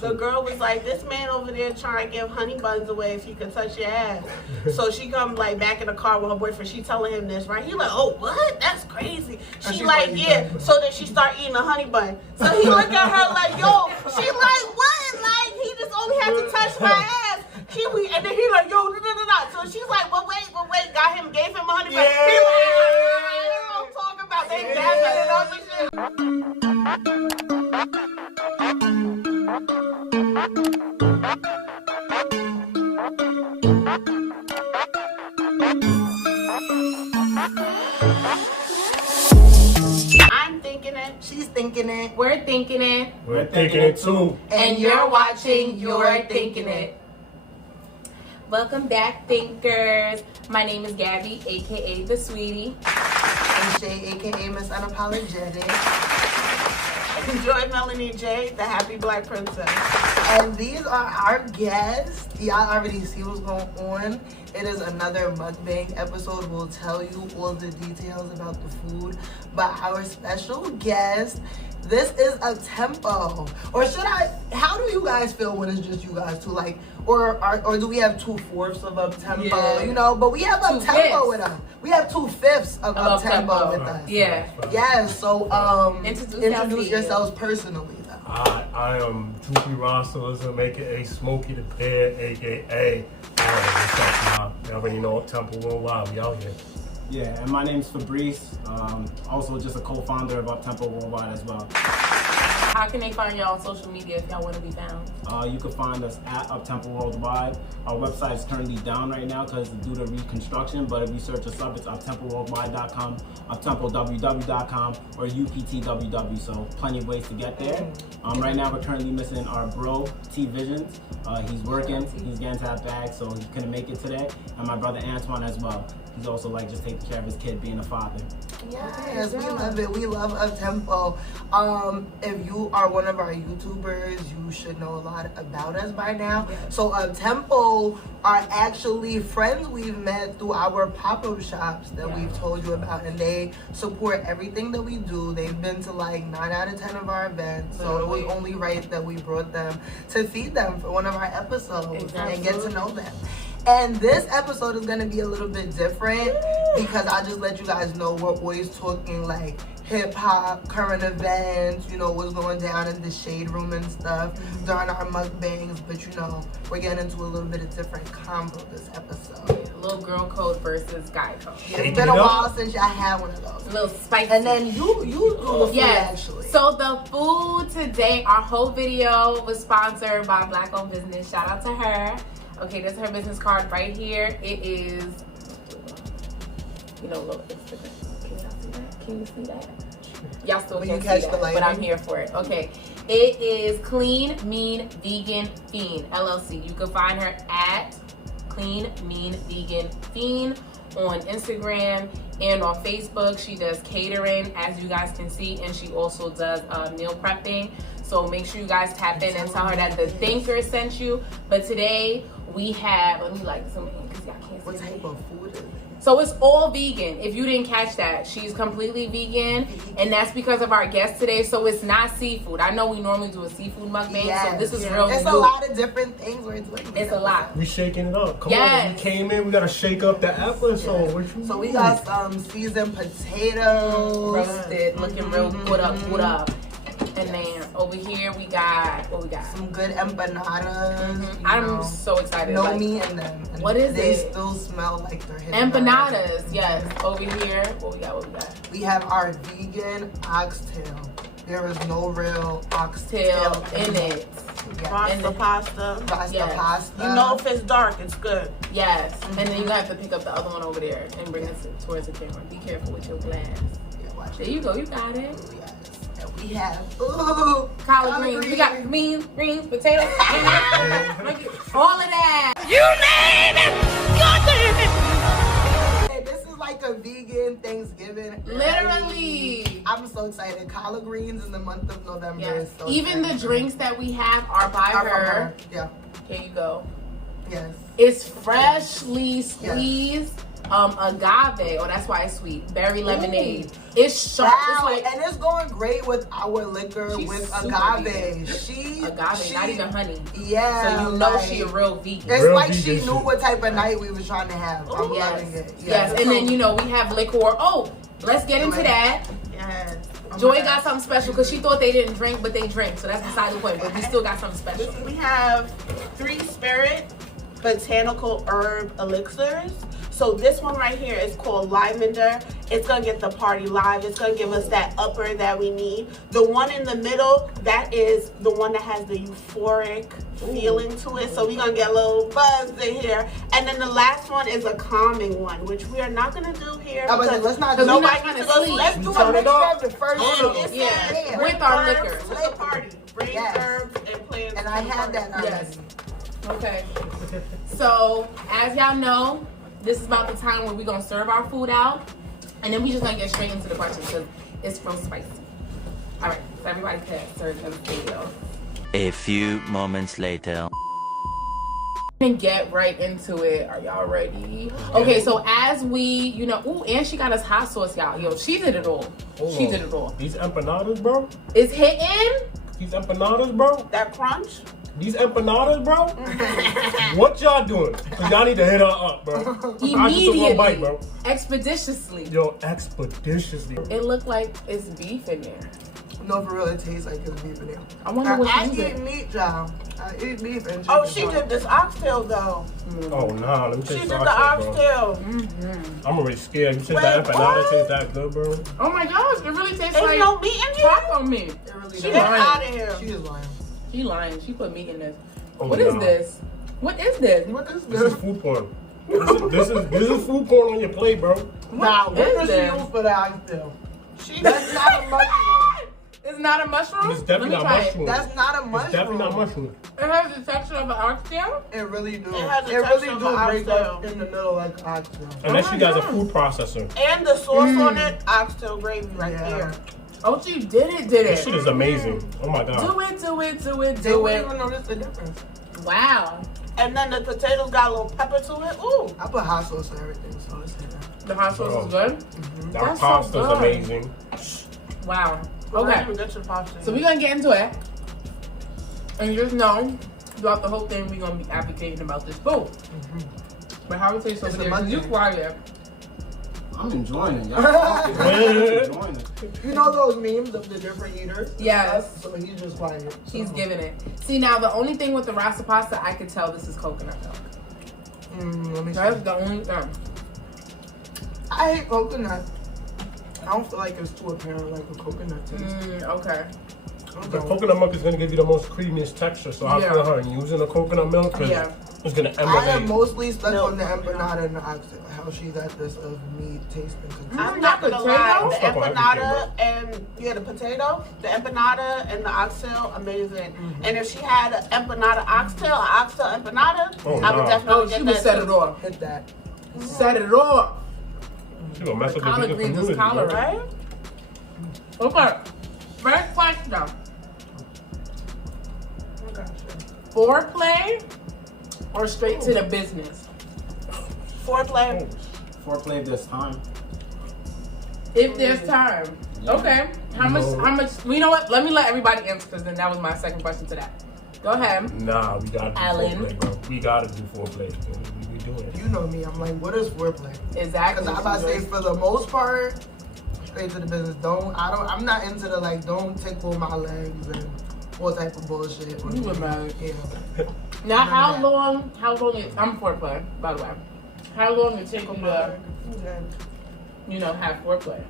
The girl was like, this man over there trying to give honey buns away if you could touch your ass. So she comes like back in the car with her boyfriend. She telling him this, right? He like, oh, what? That's crazy. She like, yeah. So then she start eating a honey bun. So he look at her like, yo. She like, what? Like, he just only had to touch my ass. And then he like, yo, no. So she's like, well, wait. Got him, gave him a honey bun. Yeah. He like, I'm talking about they gassing it up and shit. I'm thinking it. She's thinking it. We're thinking it. We're thinking it too. And you're watching You're Thinking It. Welcome back, thinkers. My name is Gabby, aka the Sweetie. And Shay, aka Miss Unapologetic. Enjoy Melanie J, the Happy Black Princess. And these are our guests. Y'all already see what's going on. It is another mukbang episode. We'll tell you all the details about the food. But our special guest, this is Uptempo. Or should I, how do you guys feel when it's just you guys two? Like, or do we have 2/4 of Uptempo? Yeah. You know, but we have Uptempo with us. We have 2/5 of Uptempo with us. Yeah. Yes, so introduce yourself. yourselves personally though. I am Tupi Rostelism, aka Smokey the Pear, aka what's up, y'all? You already know Uptempo Worldwide. We out here. Yeah, and my name's Fabrice. Also just a co-founder of Uptempo Worldwide as well. How can they find y'all on social media if y'all want to be found? You can find us at Uptempo Worldwide. Our website is currently down right now because due to reconstruction, but if you search us up, it's uptempoworldwide.com, uptempowww.com, or uptww, so plenty of ways to get there. Right now we're currently missing our bro, T Visions. He's working, he's getting to that bag, so he couldn't make it today. And my brother Antoine as well. He's also like just taking care of his kid, being a father. Yes, we love it. We love Uptempo. If you are one of our YouTubers, you should know a lot about us by now. So Uptempo are actually friends we've met through our pop-up shops that we've told you about, and they support everything that we do. They've been to like 9 out of 10 of our events, so it was only right that we brought them to feed them for one of our episodes and get to know them. And this episode is gonna be a little bit different because I'll just let you guys know we're always talking like hip hop, current events, you know, what's going down in the shade room and stuff during our mukbangs. But you know, we're getting into a little bit of different combo this episode. Little girl code versus guy code. It's been a while since y'all had one of those. A little spicy. And then you do the food actually. So the food today, our whole video was sponsored by Black Owned Business. Shout out to her. Okay, this is her business card right here. It is, you know, look, Instagram. Can y'all see that? Can you see that? Y'all still can't see that, but I'm here for it. Okay, it is Clean Mean Vegan Fiend, LLC. You can find her at Clean Mean Vegan Fiend on Instagram and on Facebook. She does catering, as you guys can see, and she also does meal prepping. So make sure you guys tap in and tell her that the thinker sent you. But today we have, let me like zoom in because y'all can't see what type of food is it? So it's all vegan. If you didn't catch that, she's completely vegan, and that's because of our guest today. So it's not seafood. I know we normally do a seafood mukbang, so this is real. It's a lot of different things we're doing. It's a lot. We shaking it up. Come on, we came in. We gotta shake up the episode. So we got some seasoned potatoes, roasted, looking real good up. And then over here we got, what we got? Some good empanadas. I'm so excited. No meat in them. And what is they it? They still smell like they're hidden. Empanadas, yes. Over here, what we got? We have our vegan oxtail. There is no real oxtail in it. Rasta pasta. Pasta. You know if it's dark, it's good. Yes. Mm-hmm. And then you have to pick up the other one over there and bring it towards the camera. Be careful with your glass. There you go, you got it. We have collard greens. We got beans, greens, potatoes, all of that. You name it, God damn it. Hey, this is like a vegan Thanksgiving. Literally. I'm so excited. Collard greens in the month of November. Yes. Is so even exciting. the drinks that we have are by her. Yeah. Here you go. Yes. It's freshly squeezed agave. Oh, that's why it's sweet. Berry lemonade. It's sharp. Wow, It's like, and it's going great with our liquor She's with super agave. vegan. She, not even honey. Yeah, So you know like, she a real vegan. It's Real like vegan she knew shit. what type of night we was trying to have. I'm loving it. Yes, and then you know we have liquor. Oh, let's get into that. Yes. Oh Joy my got God. something special because she thought they didn't drink, but they drink. So that's beside the point. But we still got something special. We have 3 spirit botanical herb elixirs. So this one right here is called Lavender. It's gonna get the party live. It's gonna give us that upper that we need. The one in the middle, that is the one that has the euphoric feeling to it. So we're gonna get a little buzz in here. And then the last one is a calming one, which we are not gonna do here. I was like, because let's not Because do we're not nobody trying needs to to go sleep. Let's do Turn a it mix off. up. The first And one. it Yeah. says With our herbs liquor. to the party. Bring Yes. herbs and plants. And to I the had party. that already. Yes. Okay. So as y'all know, this is about the time where we're gonna serve our food out, and then we just gonna get straight into the questions because it's real spicy. All right, so everybody can serve them video. A few moments later. And get right into it. Are y'all ready? Okay, so as we, you know, ooh, and she got us hot sauce, y'all. Yo, she did it all. Hold She on. did it all. These empanadas, bro. It's hitting. These empanadas, bro. That crunch. These empanadas, bro. What y'all doing? 'Cause y'all need to hit her up, bro. I just took one Immediately, bite, bro. expeditiously. Yo, expeditiously. It looked like it's beef in there. No, for real, it tastes like it's beef in there. I wonder what I she's eat in. meat, y'all. I eat beef and chicken. Oh, she did this oxtail though. Oh nah, let me She taste did the the oxtail, bro. oxtail. I'm already scared. You said Wait, that empanada what? tastes that good, bro? Oh my gosh, it really tastes Ain't like no meat in here. taco meat. It really She does. Get lying. out of here. She is lying. She lying. She put meat in this. Oh, What is nah. this? What is this? What is This is this? food porn. This is food porn on your plate, bro. Nah, what is does she this? use for the oxtail? She That's not a mushroom. It's not a mushroom? It's definitely Let me not try mushroom. That's not a It's mushroom. definitely not mushroom. It has the texture of an oxtail? It really do. It has a It really texture of do an break oxtail. up in the middle like oxtail. Unless my you guys a God. food processor. and the sauce on it, oxtail gravy right Yeah. there. Oh, she did it, did This it. shit is amazing. Oh my god. Do it, do it, do it, They do wouldn't it. even notice the difference. Wow. And then the potatoes got a little pepper to it. Ooh. I put hot sauce and everything, so it's in there. The hot sauce Oh. is good? That That's so pasta's good. amazing. Wow. Don't Okay. even get your pasta. So we're gonna get into it. And just know, throughout the whole thing, we're gonna be advocating about this food. But how it tastes over It's a there, 'cause you mukbang. quiet. I'm enjoying it. Y'all talking. I'm enjoying it. You know those memes of the different eaters? and Yes. stuff? So he's just quiet. She's so. giving it. See, now the only thing with the rasa pasta, I could tell this is coconut milk. Let me That's see. the only thing. I hate coconut. I don't feel like it's too apparent like a coconut taste. Okay. The coconut milk is gonna give you the most creamiest texture, so I Yeah. feel her using the coconut milk because Yeah. it's gonna I am emulate. mostly stuck No. on the empanada and the oxtail. How she got this of meat tasting. I'm not gonna Potato? lie, the Stuff on empanada and the potato, the empanada and the oxtail, amazing. And if she had an empanada oxtail, an oxtail empanada, Oh, I would nah. definitely Oh, get she would that set too. it off. Hit that. Set it off. She gonna mess up the Collard vegan greens is community, collard, bro. Right? Okay. First question. Oh, gosh. Foreplay or straight to the business? Foreplay. Foreplay of this time. If there's time. Okay. How much? No. How much? You know what? Let me let everybody answer because then that was my second question to that. Go ahead. Nah, we gotta do Alan. foreplay, bro. We gotta do foreplay. We doing it. You know me. I'm like, what is foreplay? Exactly. Because I'm about to say, for the most part, straight to the business. I'm not into the like, don't tickle my legs and all type of bullshit. You were married. Yeah. Now, how that. long? I'm foreplay, by the way. How long it take you to, have foreplay?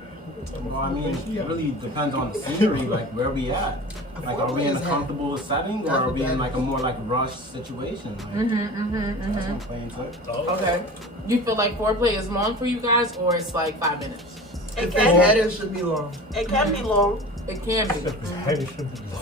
Well, I mean, it really depends on the scenery, like where we at. Like, are we in a comfortable setting, or are we in like a more like rush situation? Like, that's what I'm playing to. Okay. You feel like foreplay is long for you guys, or it's like 5 minutes? It If it's can, headed, should be long. it can be long. It can be.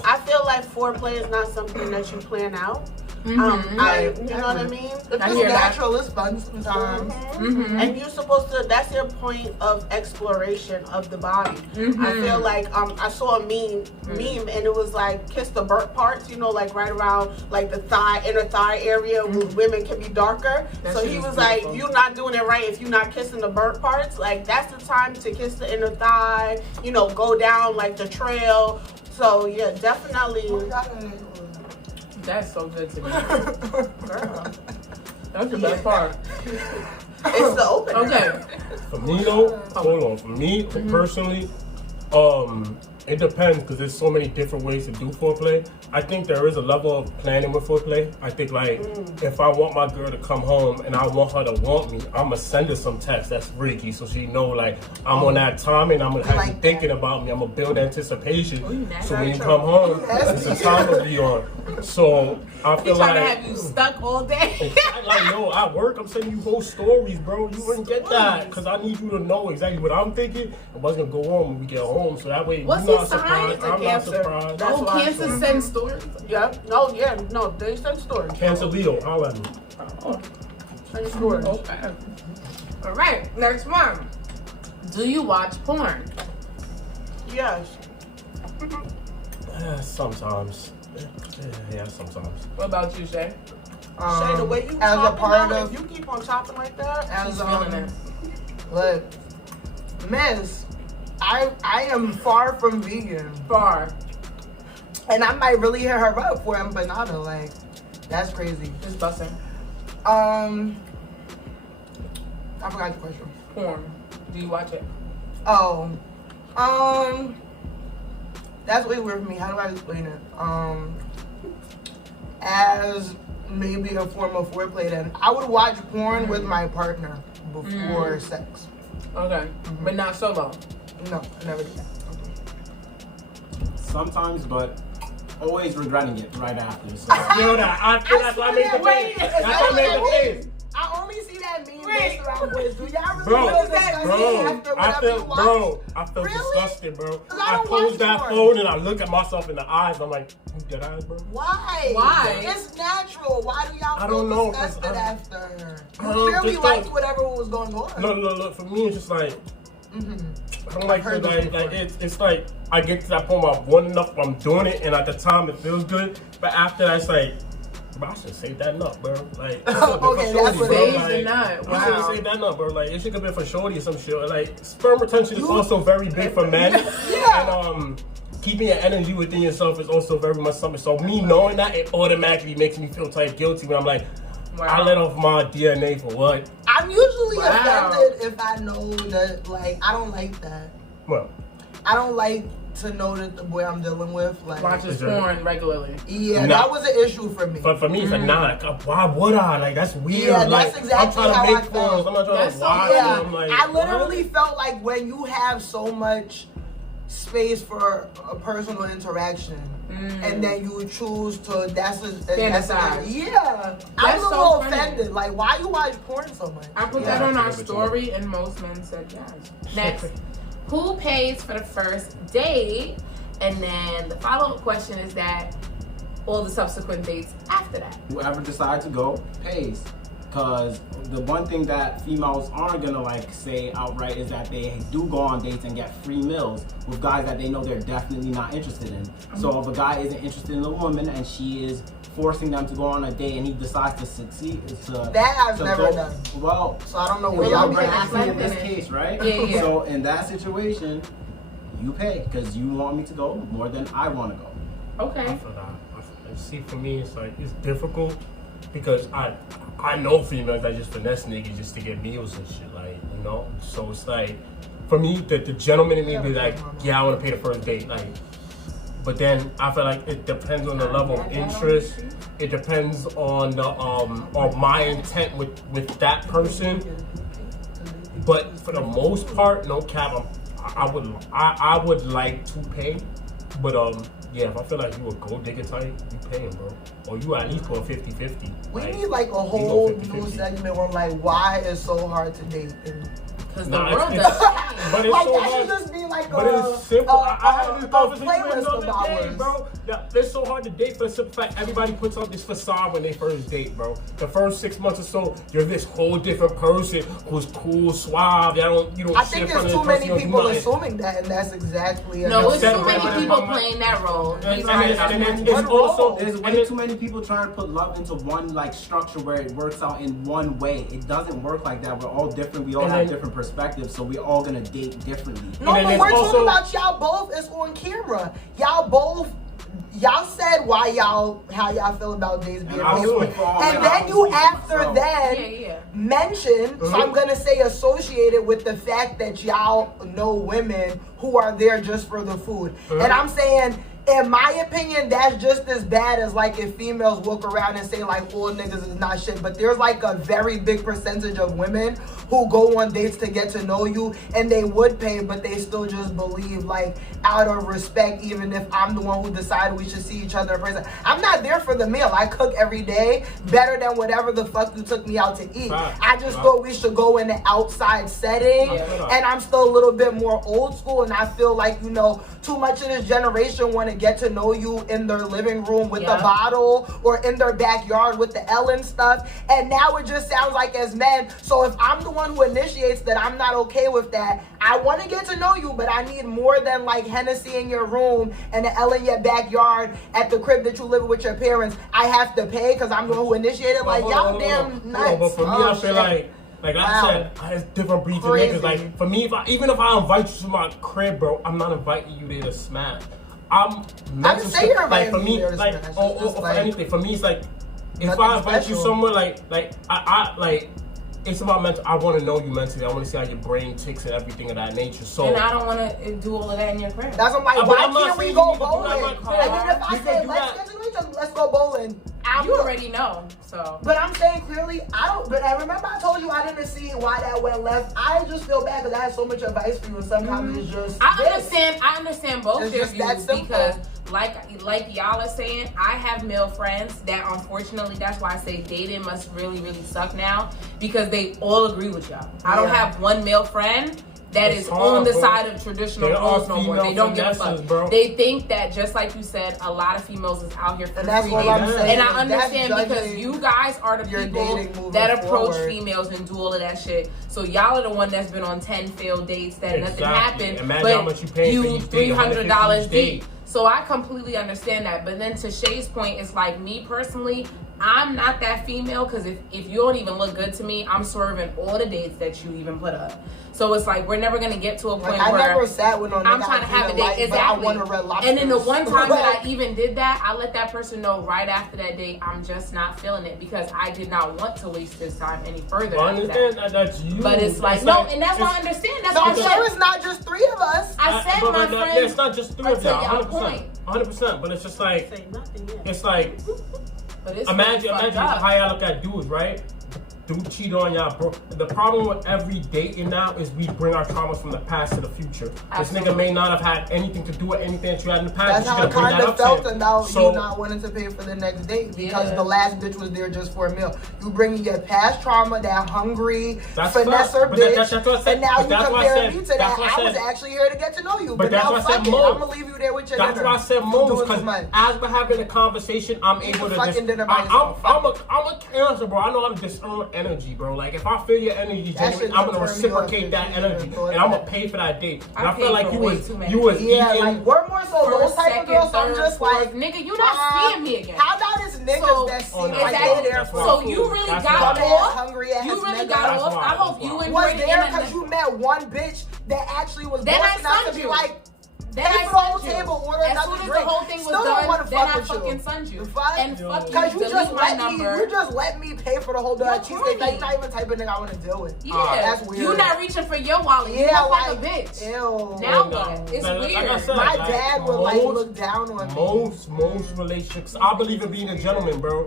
I feel like foreplay is not something that you plan out. You know what I mean? It's natural, it's fun sometimes. And you're supposed to, that's your point of exploration of the body. I feel like I saw a meme and it was like kiss the burnt parts, you know, like right around like the inner thigh area where women can be darker. So he was like, you're not doing it right if you're not kissing the burnt parts. Like that's the time to kiss the inner thigh, you know, go down like the trail. So yeah, definitely. That's so good to me. Girl. That's the best part. It's the opener. Okay. For me though, hold on. For me personally, it depends because there's so many different ways to do foreplay. I think there is a level of planning with foreplay. I think like if I want my girl to come home and I want her to want me, I'ma send her some text that's freaky so she know like I'm on that time and I'm gonna have you thinking about me. I'm gonna build anticipation. So when you come home, it's a time to be on. So I feel like trying to have you stuck all day. like yo, I work. I'm sending you whole stories, bro. You wouldn't get that because I need you to know exactly what I'm thinking and what's gonna go on when we get home. So that way What's you're his not sign? surprised. I'm not surprised. Oh, Cancer send stories? Yep. No, they send stories. Cancer Leo, holla at me. Send stories. Okay. All right, next one. Do you watch porn? Yes. Sometimes. Yeah, sometimes. What about you, Shay? Shay, the way you as a part now, of if you keep on chopping like that, as feeling it. look, miss, I am far from vegan. Far. And I might really hit her up for empanada. Like, that's crazy. Just busting. I forgot the question. Porn. Do you watch it? Oh, that's way weird for me. How do I explain it? As maybe a form of foreplay. Then I would watch porn with my partner before sex. Okay, but not solo. No, I never did that. Sometimes, but always regretting it right after. So. Yo, that's why I made the face. That's why I made the face. I only see that meme based around boys. Do y'all really Bro, feel disgusted after whatever you watch? I feel Really? disgusted, bro. I don't close watch that porn. phone and I look at myself in the eyes. I'm like, you dead eyes, bro. Why? Why? It's natural. Why do y'all I feel don't know, 'cause disgusted I- after? I You don't clearly just liked don't- whatever was going on. No. For me, it's just like, I don't like heard to, this like before. it's like I get to that point where I'm one enough, I'm doing it, and at the time it feels good, but after that, it's like, bro, I should save that nut, bro. Like, Okay, that's what bro. it Save Like, the nut. You should Wow. save that nut, bro. Like, it should have been for shorty or some shit. Like, sperm retention is also very big for men. Yeah. And keeping your energy within yourself is also very much something. So me knowing that, it automatically makes me feel type guilty when I'm like, I let off my DNA for what? I'm usually Wow. offended if I know that, like, I don't like that. Well, I don't like to know that the boy I'm dealing with, like, Watches Is there- porn regularly. yeah, Nah. that was an issue for me. but for me, it's like, nah, like, why would I? Like, that's weird. Yeah, like, that's exactly I'm trying how to I make felt. phones. I'm not trying That's to so watch Yeah, them. Like, I literally felt like when you have so much space for a personal interaction, and then you choose to Fantasize. yeah, I That's was a so little funny. offended. Like, why you watch porn so much? I put that on our story, and most men said yes. Next, who pays for the first date? And then the follow-up question is that all the subsequent dates after that. Whoever decides to go pays. Because the one thing that females aren't gonna like say outright is that they do go on dates and get free meals with guys that they know they're definitely not interested in. So if a guy isn't interested in a woman and she is forcing them to go on a date and he decides to succeed, That I've never done. Well, So I don't know Well, where y'all let me bring ask that you in this finish. case, right? Yeah. So in that situation, you pay because you want me to go more than I want to go. Okay. I feel that. See, for me, it's like, it's difficult because I know females that just finesse niggas just to get meals and shit, like, you know? So it's like, for me, the gentleman in me be like, yeah, I want to pay the first date, like, but then I feel like it depends on the level of interest. It depends on the on my intent with that person. But for the most part, no cap, I would like to pay, but yeah, if I feel like you a gold digger type, you paying, bro, or you at least go 50-50. We like, need like a we go whole 50-50. new segment where like why it's so hard to date. Because Nah, the world it's- does change. But it's Like so that hard. should just be like but it's simple. I had this a conversation playlist the of other day, ours. bro. It's so hard to date for the simple fact everybody puts on this facade when they first date, bro. The first 6 months or so, you're this whole different person who's cool, suave. You don't I think there's too many people assuming that, and that's exactly no. It's too many people playing that role. There's way too many people trying to put love into one like structure where it works out in one way. It doesn't work like that. We're all different. We all have different perspectively, so we all gonna date differently. No, but we're talking about y'all both is on camera. Y'all said how y'all feel about dates being faithful. And then you mentioned, so I'm gonna say associated with the fact that y'all know women who are there just for the food. And I'm saying, in my opinion, that's just as bad as like if females walk around and say like all niggas is not shit. But there's like a very big percentage of women who go on dates to get to know you, and they would pay, but they still just believe like out of respect, even if I'm the one who decided we should see each other in person. I'm not there for the meal. I cook every day better than whatever the fuck you took me out to eat. I just thought we should go in the outside setting, and I'm still a little bit more old school, and I feel like, you know, too much of this generation want to get to know you in their living room with a bottle or in their backyard with the Ellen stuff. And now it just sounds like as men, so if I'm the one who initiates that, I'm not okay with that. I want to get to know you, but I need more than like Hennessy in your room and the Ellen in your backyard at the crib that you live with your parents. I have to pay because I'm the one who initiated. Like, y'all damn nuts. But for me, I feel like I said, there's different breeds of niggas. Like, for me, even if I invite you to my crib, bro, I'm not inviting you there to smash. I can say you're inviting for me, like, or for anything. For me, it's like, if I invite you somewhere, like, it's about mental. I want to know you mentally. I want to see how your brain ticks and everything of that nature. So, and I don't want to do all of that in your crib. That's what I'm like. Why can't we go bowling? And then if I say let's get to know each other, let's go bowling. You already know, so. But I'm saying clearly, I don't. But I remember I told you I didn't see why that went left. I just feel bad because I had so much advice for you, and sometimes it's just. I understand both of you because, like y'all are saying, I have male friends that unfortunately, that's why I say dating must really, really suck now, because they all agree with y'all. I don't have one male friend that is on the side of traditional roles no more. They don't give a fuck. Bro. They think that, just like you said, a lot of females is out here for free dating. And I understand because you guys are the people that approach females and do all of that shit. So y'all are the one that's been on 10 failed dates that nothing happened. Imagine how much you pay for each date, $300 deep. So I completely understand that. But then to Shay's point, it's like, me personally, I'm not that female, because if you don't even look good to me, I'm swerving all the dates that you even put up. So it's like, we're never gonna get to a point where I never sat with I'm trying to have a date. Exactly. And then the one time that I even did that, I let that person know right after that date, I'm just not feeling it, because I did not want to waste his time any further. I understand that's you. But it's like, no, and that's why I understand. That's I'm sure it's not just three of us. I said my friend. It's not just three of y'all. 100%. But it's just like, it's like, imagine how y'all look at dudes, right? Dude cheat on y'all, bro. The problem with every dating now is we bring our traumas from the past to the future. This nigga may not have had anything to do with anything that you had in the past. That's how I kind of felt about you not wanting to pay for the next date, because the last bitch was there just for a meal. You bringing your past trauma, that hungry finesser bitch, and now you compare me to that. I was actually here to get to know you, but now fuck it, I'm gonna leave you there with your dinner. That's why I said most, because as we're having a conversation, I'm able to just. I'm a cancer, bro. I know how to discern energy, bro. Like, if I feel your energy genuine, I'm gonna reciprocate that energy, and I'm gonna pay for that date. And I feel like you was like, we're more so those type of girls. So I'm just like, nigga, you not seeing me again. How about this niggas that seem like they're there for so you really got off. Hungry ass. You really got off. I hope you enjoyed was there because you met one bitch that actually was bossing out to be like. Then I sent you. Table, order as soon as the whole thing was done, then I fucking sent you. And fuck you, delete my number. You just let me pay for the whole cheesesteak. Like, you're not even the type of nigga I want to deal with. Yeah, that's weird. You're not reaching for your wallet. You look like a bitch. Ew. Now what? It's weird. My dad would like look down on me. Most relationships, I believe in being a gentleman, bro.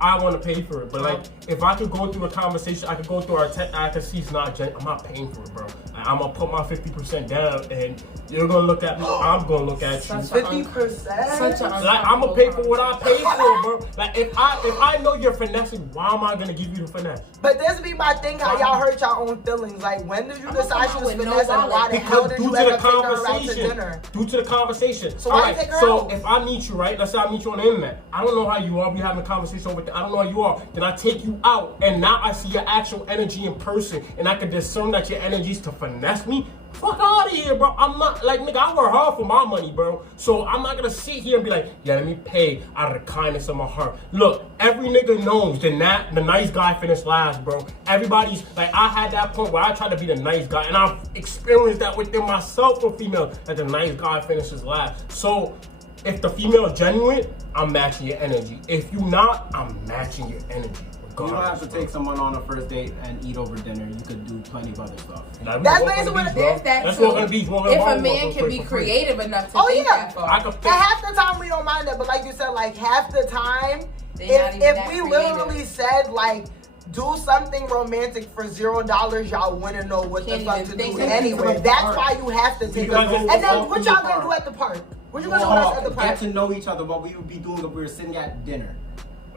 I want to pay for it, but like, if I could go through a conversation, I could go through I could see it's not I'm not paying for it, bro. I'm gonna put my 50% down, and you're gonna look at me I'm gonna look at you. 50%. Like I'm gonna pay for what I pay for, bro. Like if I know you're finessing, why am I gonna give you the finesse? But this be my thing, how y'all hurt y'all own feelings. Like when did you decide she was finesse and why the hell did you ever take her out to dinner? Due to the conversation. So why you take her out? So if I meet you, right? Let's say I meet you on the internet. I don't know how you are. We having a conversation with. I don't know how you are. Then I take you out, and now I see your actual energy in person, and I can discern that your energy is to finesse me. Fuck out of here, bro. I'm not like nigga. I work hard for my money, bro. So I'm not gonna sit here and be like, yeah, let me pay out of the kindness of my heart. Look, every nigga knows the nice guy finished last, bro. Everybody's like, I had that point where I tried to be the nice guy, and I've experienced that within myself with female that the nice guy finishes last. So if the female is genuine, I'm matching your energy. If you not, I'm matching your energy. You don't have to take someone on a first date and eat over dinner. You could do plenty of other stuff. That's basically what it is. That's walking the beach. If a man can be creative enough to think that far. And half the time we don't mind that, but like you said, like half the time, if we literally said like, do something romantic for $0, y'all wouldn't know what the fuck to do anyway. That's why you have to take a And then what y'all gonna do at the park? What you gonna do with us at the park? Get to know each other, what we would be doing if we were sitting at dinner.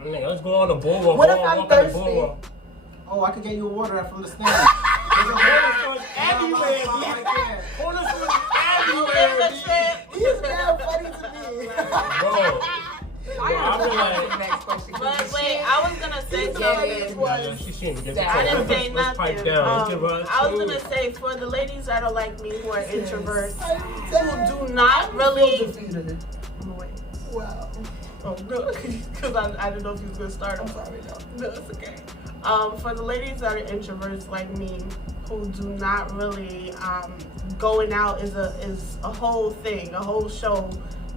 Let's go on the boardwalk. What if I'm thirsty? Oh, I could get you a water from the stand. Everywhere, He is mad funny to me. Bro. But wait, I was gonna say something. I didn't say nothing. I was gonna say for the ladies that are like me who are introverts who do not really. Wow. Oh, no, because I didn't know if you was gonna start. I'm sorry, no, it's okay. For the ladies that are introverts like me, who do not really going out is a whole thing, a whole show.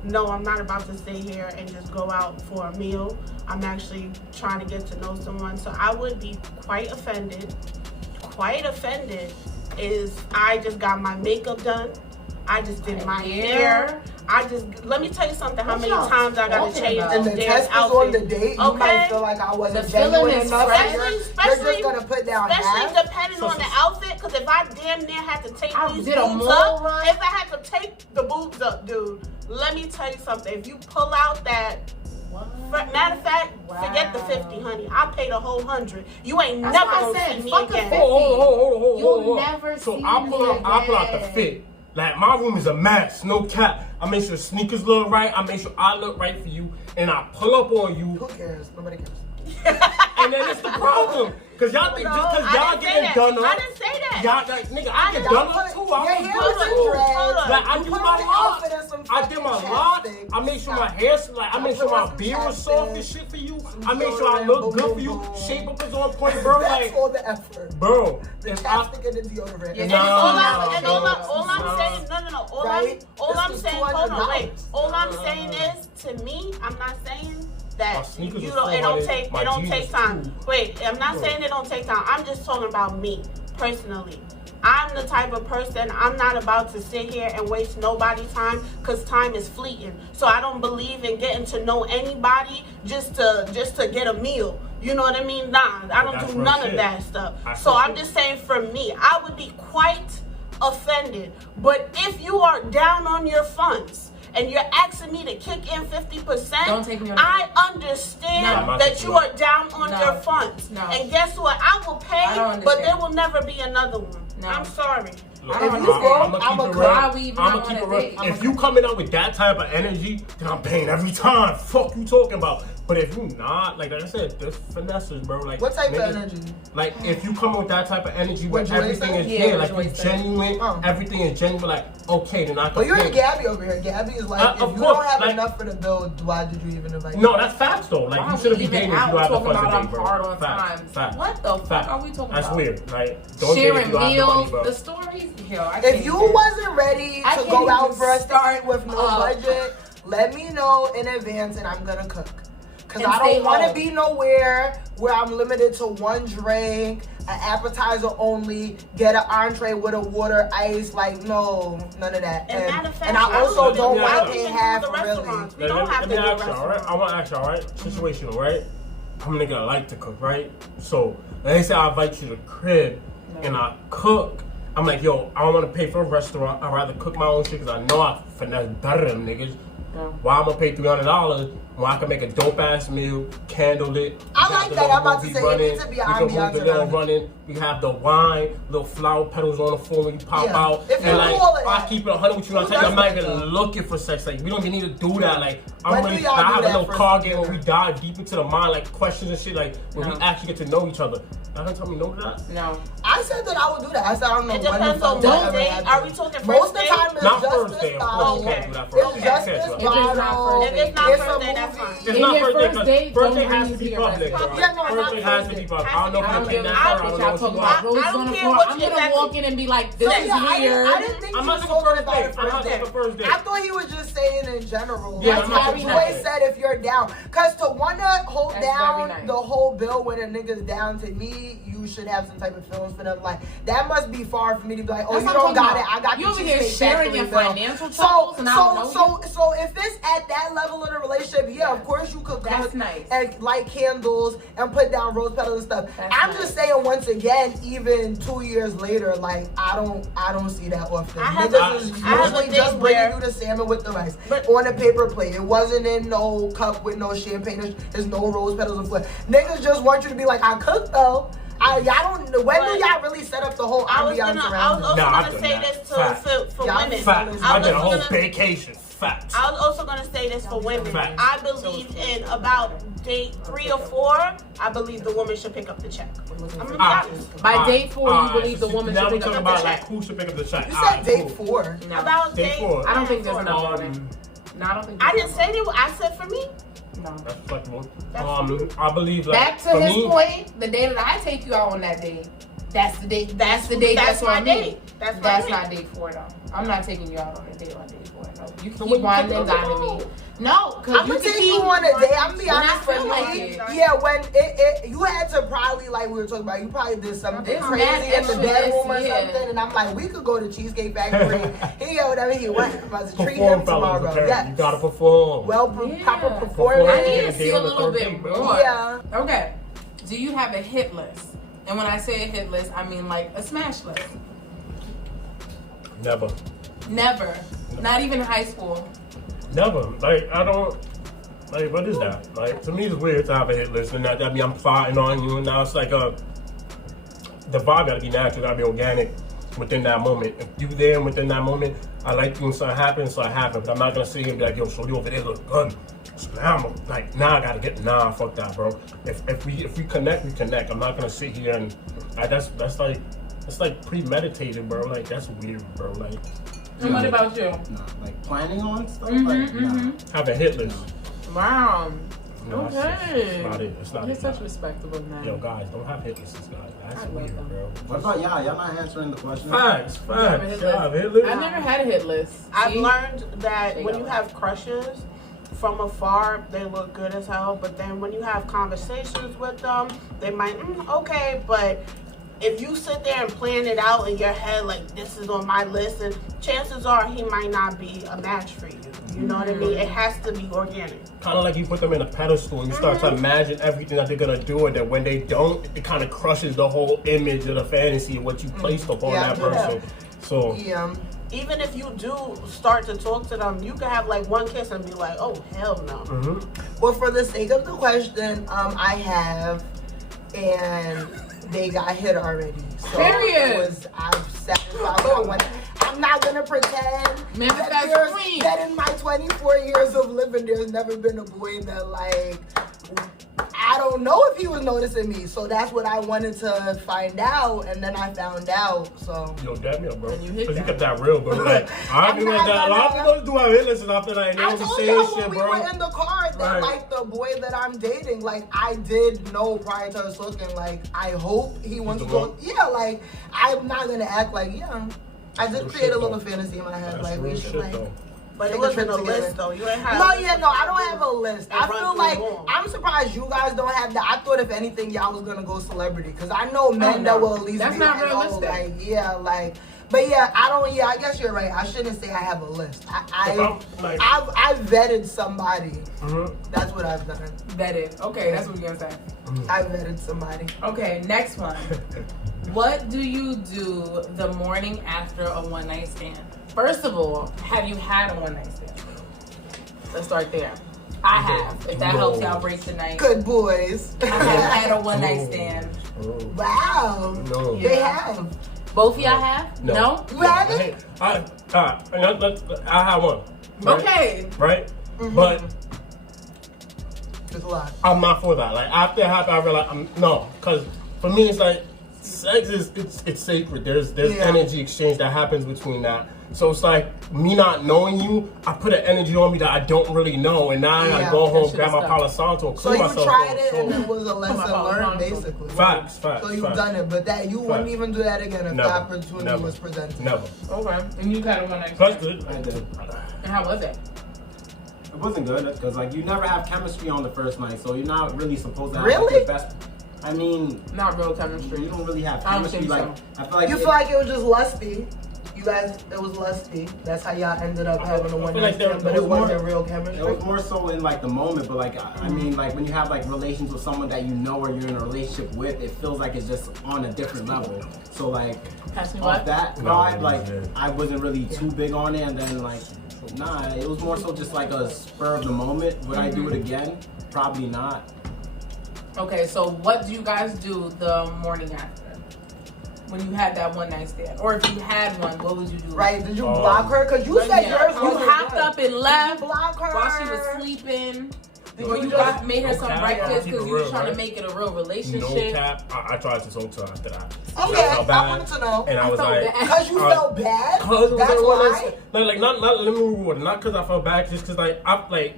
No, I'm not about to stay here and just go out for a meal. I'm actually trying to get to know someone. So I would be quite offended. Quite offended is I just got my makeup done. I just did my hair. Let me tell you something. How many times I got to change and this the damn test outfit? on the date, you might feel like I wasn't genuine enough. You're just gonna put down half. Especially depending on the outfit, because if I damn near had to take these boobs up, if I had to take the boobs up, dude, let me tell you something. If you pull out that, matter of fact, forget the 50, honey. I paid a whole 100. You ain't never gonna see me again. Hold. Never so see I pull out the fit. Like my room is a mess, no cap. I make sure sneakers look right. I make sure I look right for you, and I pull up on you. Who cares? Nobody cares. And then it's the problem, cause y'all think just cause y'all getting done up. I didn't say that. Y'all like nigga, I get done up too. Like I do my locks. I did my locks. I make sure my hair, like I make sure my beard was soft and shit for you. I make sure I look good for you. Shape up is on point, bro. Like all the effort, bro. The chapstick and the deodorant. All I'm saying, no. All I'm saying, hold on, wait. All I'm saying is, to me, I'm not saying that it don't take time. Wait, I'm not saying it don't take time. I'm just talking about me personally. I'm the type of person, I'm not about to sit here and waste nobody's time, because time is fleeting. So I don't believe in getting to know anybody just to get a meal. You know what I mean? Nah, I don't do none of that stuff. So I'm just saying, for me, I would be quite offended. But if you are down on your funds and you're asking me to kick in 50%, don't take me on I understand that you are down on your funds. And guess what? I will pay, but there will never be another one. I'm sorry. Look, I'm keep it real. If you coming out with that type of energy, then I'm paying every time. Fuck you talking about. But if you not, like I said, there's finesses, bro. Like what type of energy? Like if you come with that type of energy where everything is here, like you genuine, everything is genuine, like okay, then I can. But you're the Gabby over here. Gabby is like, if you don't have enough for the bill, why did you even invite me? No, that's facts though. Like you shouldn't be dating if you don't have the funds to date, bro. Facts. What the fuck are we talking about? That's weird. Like don't sharing meals, the stories. If you wasn't ready to go out for a start with no budget, let me know in advance and I'm gonna cook. Because I don't want to be nowhere where I'm limited to one drink, an appetizer only, get an entree with a water, ice. Like, no, none of that. And I also don't want to pay half, really. We don't have to do restaurants. I want to ask y'all, right? Situational, right? I'm a nigga that like to cook, right? So, let's say I invite you to the crib and I cook. I'm like, yo, I don't want to pay for a restaurant. I'd rather cook my own shit because I know I finesse better than niggas. Why I'm gonna pay $300 when I can make a dope ass meal, candle it? I like that. I'm about to say it needs to be an ambiance around running. We have the wine, little flower petals on the floor when you pop out. If and like, all of I that. keep it 100 with you. I tell you, I'm not even looking for sex. Like, we don't even need to do that. Like, When do y'all I do have a that little first card game together? where we dive deep into the mind, like questions and shit. Like, when we actually get to know each other. Y'all gonna tell me no to that? No. I said that I would do that. I said I don't know It when the depends fuck on that what ever date. happened. Are we talking Most first of the date? time it's Not just first day, this of course. You style. can't do that It's first day. just You this can't do If it's not bottle. first If it's not It's first a date, that's movie. fine. It's In not your first first day, date, first don't date bring has me to to be your public, restaurant. bro. Yeah, no, First not date has to be first public. date. I don't know if I I'm don't gonna give pay a that fuck for. I what don't y'all know talking what about. you Rose I on don't the care floor. what I'm you gonna exactly- walk in and be like, this So, is yeah, weird. I didn't think I'm he not was taking talking first about date. it I'm not first taking date. first date. I thought he was just saying in general. Yeah, Like, I'm not how taking Joy first date. said if you're down. Because to want to hold That's down very nice. the whole bill when a nigga's down, to me, you should have some type of feelings for them. Like, that must be far for me to be like, oh, That's you what I'm don't got talking it. I got You the over here Cheesecake sharing your Factory bill. financial troubles and I don't know So if it's at that level of the relationship, yeah, of course you could That's cook nice. and light candles and put down rose petals and stuff. That's I'm nice. just saying, once again, even 2 years later, like I don't see that often. I have Niggas a- is I have a usually thing just bringing where- you the salmon with the rice But- on a paper plate. It wasn't in no cup with no champagne. There's no rose petals and flowers. Niggas just want you to be like, I cooked though. Y'all don't. When do y'all really set up the whole I was ambiance also around it? gonna I've done say that. this Fact. for Yeah, women. Facts. I I was did a whole gonna- vacation. Facts. I was also gonna say this for women. Facts. I believe in about date 3 or 4. I believe the woman should pick up the check. I'm gonna be honest. By date 4, you Alright, believe the so woman now should we pick up talking the about check. like who should pick up the check. You Alright, said date cool. 4. No. About Date date 4. I don't think there's enough on it. Um, No, I don't think I there's didn't say enough. they. I said for me. No. That's flexible. That's I believe like Back to for his me, point, the day that I take you out on that date, that's the date. That's the date. That's That's what my I mean. date. That's my That's date. not date 4 though. I'm not taking you out on a date on date 4. No, you So can when keep you whining take and them dining out? me. No, because I'm you gonna can take keep. you on a date. I'm gonna be When I honest feel with like you. it. Yeah, when you had to probably, like we were talking about, you probably did something It's crazy mad in the extra bedroom or this, yeah. something, and I'm like, we could go to Cheesecake Factory. He got whatever he wants. I'm about to treat perform, him fellas. tomorrow. Apparently. Yes. You gotta perform. Yeah. Proper Perform. performance. I need to Yeah, see on a the little third bit date, bro. more. Yeah. Okay. Do you have a hit list? And when I say a hit list, I mean like a smash list. Never. Never. Not even in high school. Never. Like, I don't. Like, what is that? Like, to me, it's weird to have a hit list, and that means I'm fighting on you, and now it's like the vibe gotta be natural, gotta be organic within that moment. If you there and within that moment, I like you and something happens, so it happens. But I'm not gonna sit here and be like, yo, so you over there look good. So now I'm like, nah, I gotta get, nah, fuck that, bro. If we connect, we connect. I'm not gonna sit here and that's like premeditated, bro. Like, that's weird, bro. Like, And what about you? Nah, like planning on stuff. Mhm, like, nah. have a hit list. Wow. No, Okay. It's not it. It's not You're it. such a respectable man. Yo, guys, don't have hit lists, guys. That's I love weird, them. bro. What about y'all? Y'all not answering the question. Facts. Never hit Yeah, list. hit list. I never had a hit list. I've See? learned that They when got you that. have crushes, from afar they look good as hell, but then when you have conversations with them, they might okay, but if you sit there and plan it out in your head like this is on my list, and chances are he might not be a match for you. You know what I mean? It has to be organic. Kind of like you put them in a pedestal and you start to imagine everything that they're gonna do, and then when they don't, it kind of crushes the whole image of the fantasy of what you placed upon Yeah, that I do that. person. So Yeah. Even if you do start to talk to them, you can have like one kiss and be like, oh hell no. Well, for the sake of the question, I have, and they got hit already. So Period. I'm satisfied with one. I'm not gonna pretend Manifest that, queen. that in my 24 years of living, there's never been a boy that like, I don't know if he was noticing me. So that's what I wanted to find out, and then I found out. So yo, damn it, bro. And you hit Cause you that. kept that real, bro. Like, I feel like that. A lot of people do have hit lists and after that, and they I don't be told saying y'all shit, when we bro. were in the car that Right. like the boy that I'm dating, like I did know prior to us looking, like I hope he wants to the go. one? Yeah, like I'm not gonna act like I did Real create shit, a little though. fantasy in my head, That's like real we should shit, like. though. But Take it a wasn't trip a together. list though. You ain't have No, yeah, no, I don't have a list. I run feel through like them all. I'm surprised you guys don't have that. I thought if anything, y'all was gonna go celebrity, because I know men Oh, no. that will at least That's be not like, realistic. oh, like yeah, like. But yeah, I guess you're right. I shouldn't say I have a list. I've vetted somebody. That's what I've done. Vetted. Okay, that's what you're gonna say. I vetted somebody. Okay, next one. What do you do the morning after a one night stand? First of all, have you had a one night stand? Let's start there. I have. If that helps y'all break tonight. Good boys. I have had a one night stand. Wow. No. They have. Both of y'all have? No? Really? I have one. Right? Okay. Right? But It's a lot. I'm not for that. Like after it happened, I realized no, because for me it's like sex is it's sacred. There's energy exchange that happens between that. So it's like me not knowing you, I put an energy on me that I don't really know, and now I gotta go home, grab my Palo Santo, so clean you myself. tried it, and it was a lesson learned, basically. Facts. So you've done it, but that you wouldn't even do that again if the opportunity was presented. Never. Okay. And you had a one night stand. That's good. I did. And how was it? It wasn't good because like you never have chemistry on the first night, so you're not really supposed to have Really? like, the best. I mean, Not real chemistry. you don't really have I don't chemistry. think Like so. I feel like You feel like it was just lusty. You guys, it was lusty. That's how y'all ended up having a one night stand, but it wasn't real chemistry. It was more so in like the moment, but like I mean, like when you have like relations with someone that you know or you're in a relationship with, it feels like it's just on a different level. So like off that vibe, like I wasn't really too big on it, and then like nah, it was more so just like a spur of the moment. Would I do it again? Probably not. Okay, so what do you guys do the morning after? When you had that one night stand? Or if you had one, what would you do? Right, did you block her? Because you said yours You wasn't hopped good. up and left Block her. while she was sleeping. Or you just made her some breakfast because you were trying to right? make it a real relationship. No cap. I tried to talk to her after that. Okay, I felt bad, I wanted to know. And I was felt like, bad. Because you felt bad? Cause That's why? not let me move on. Not because I felt bad, just because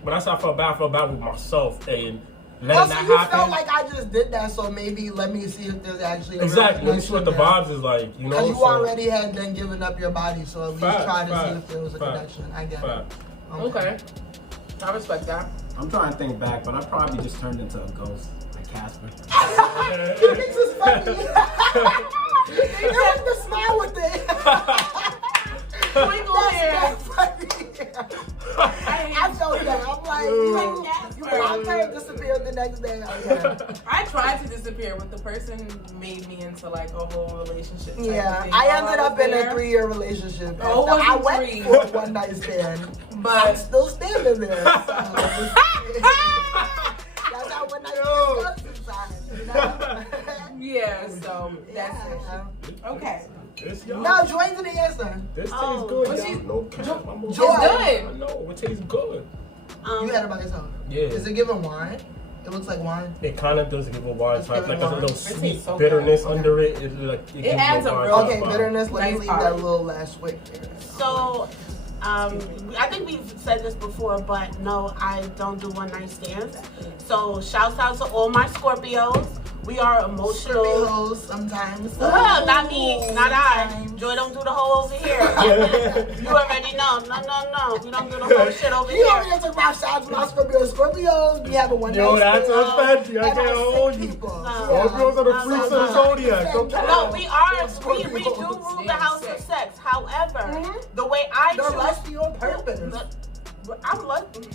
when I said I felt bad with myself and letting that you happen. felt like I just did that, so maybe let me see if there's actually a Exactly. Let me see what the vibes is like. You know, because you already had then given up your body, so at least try to see if there was a Facts. connection. I get it. Okay. I respect that. I'm trying to think back, but I probably just turned into a ghost, like Casper. You think this is funny? It was the smile with it. Twinkle hair. I felt that. I'm like, you blocked her and disappeared the next day. Okay. I tried to disappear, but the person made me into like a whole relationship. Type Yeah, of thing. I While ended was up in a there. 3-year relationship. Oh, And I it wasn't went 3. for a one night stand. I'm But still standing there. So. That's how one night stands sometimes, you know? yeah, so that's it. Okay. No, Joy's the answer. This tastes good. but y'all. she's- No cap. It's good. I know. It tastes good. You had it by yourself. Yeah. Is it giving wine? It looks like wine. It kind of does give a wine It's type, giving like a wine. little It sweet tastes so bitterness good. under it. It gives adds you a wine real- type Okay, vibe. bitterness. Let me Nice leave party. that little last wick there. So, I think we've said this before, but no, I don't do one night stands. So, shouts out to all my Scorpios. We are emotional. Scorpios sometimes. Not me, not I. Joy don't do the whole over here. You already know. No. We don't do the whole shit over You here. already took my shots, my Scorpios. Scorpios, we have a one Yo, night that's stand. offensive. I And can't our hold sick you. people. Scorpios are the freaks of the zodiac. Don't care. No, we are. We do rule the house of sex. However, the way I They're choose. lusty on purpose. I'm lucky.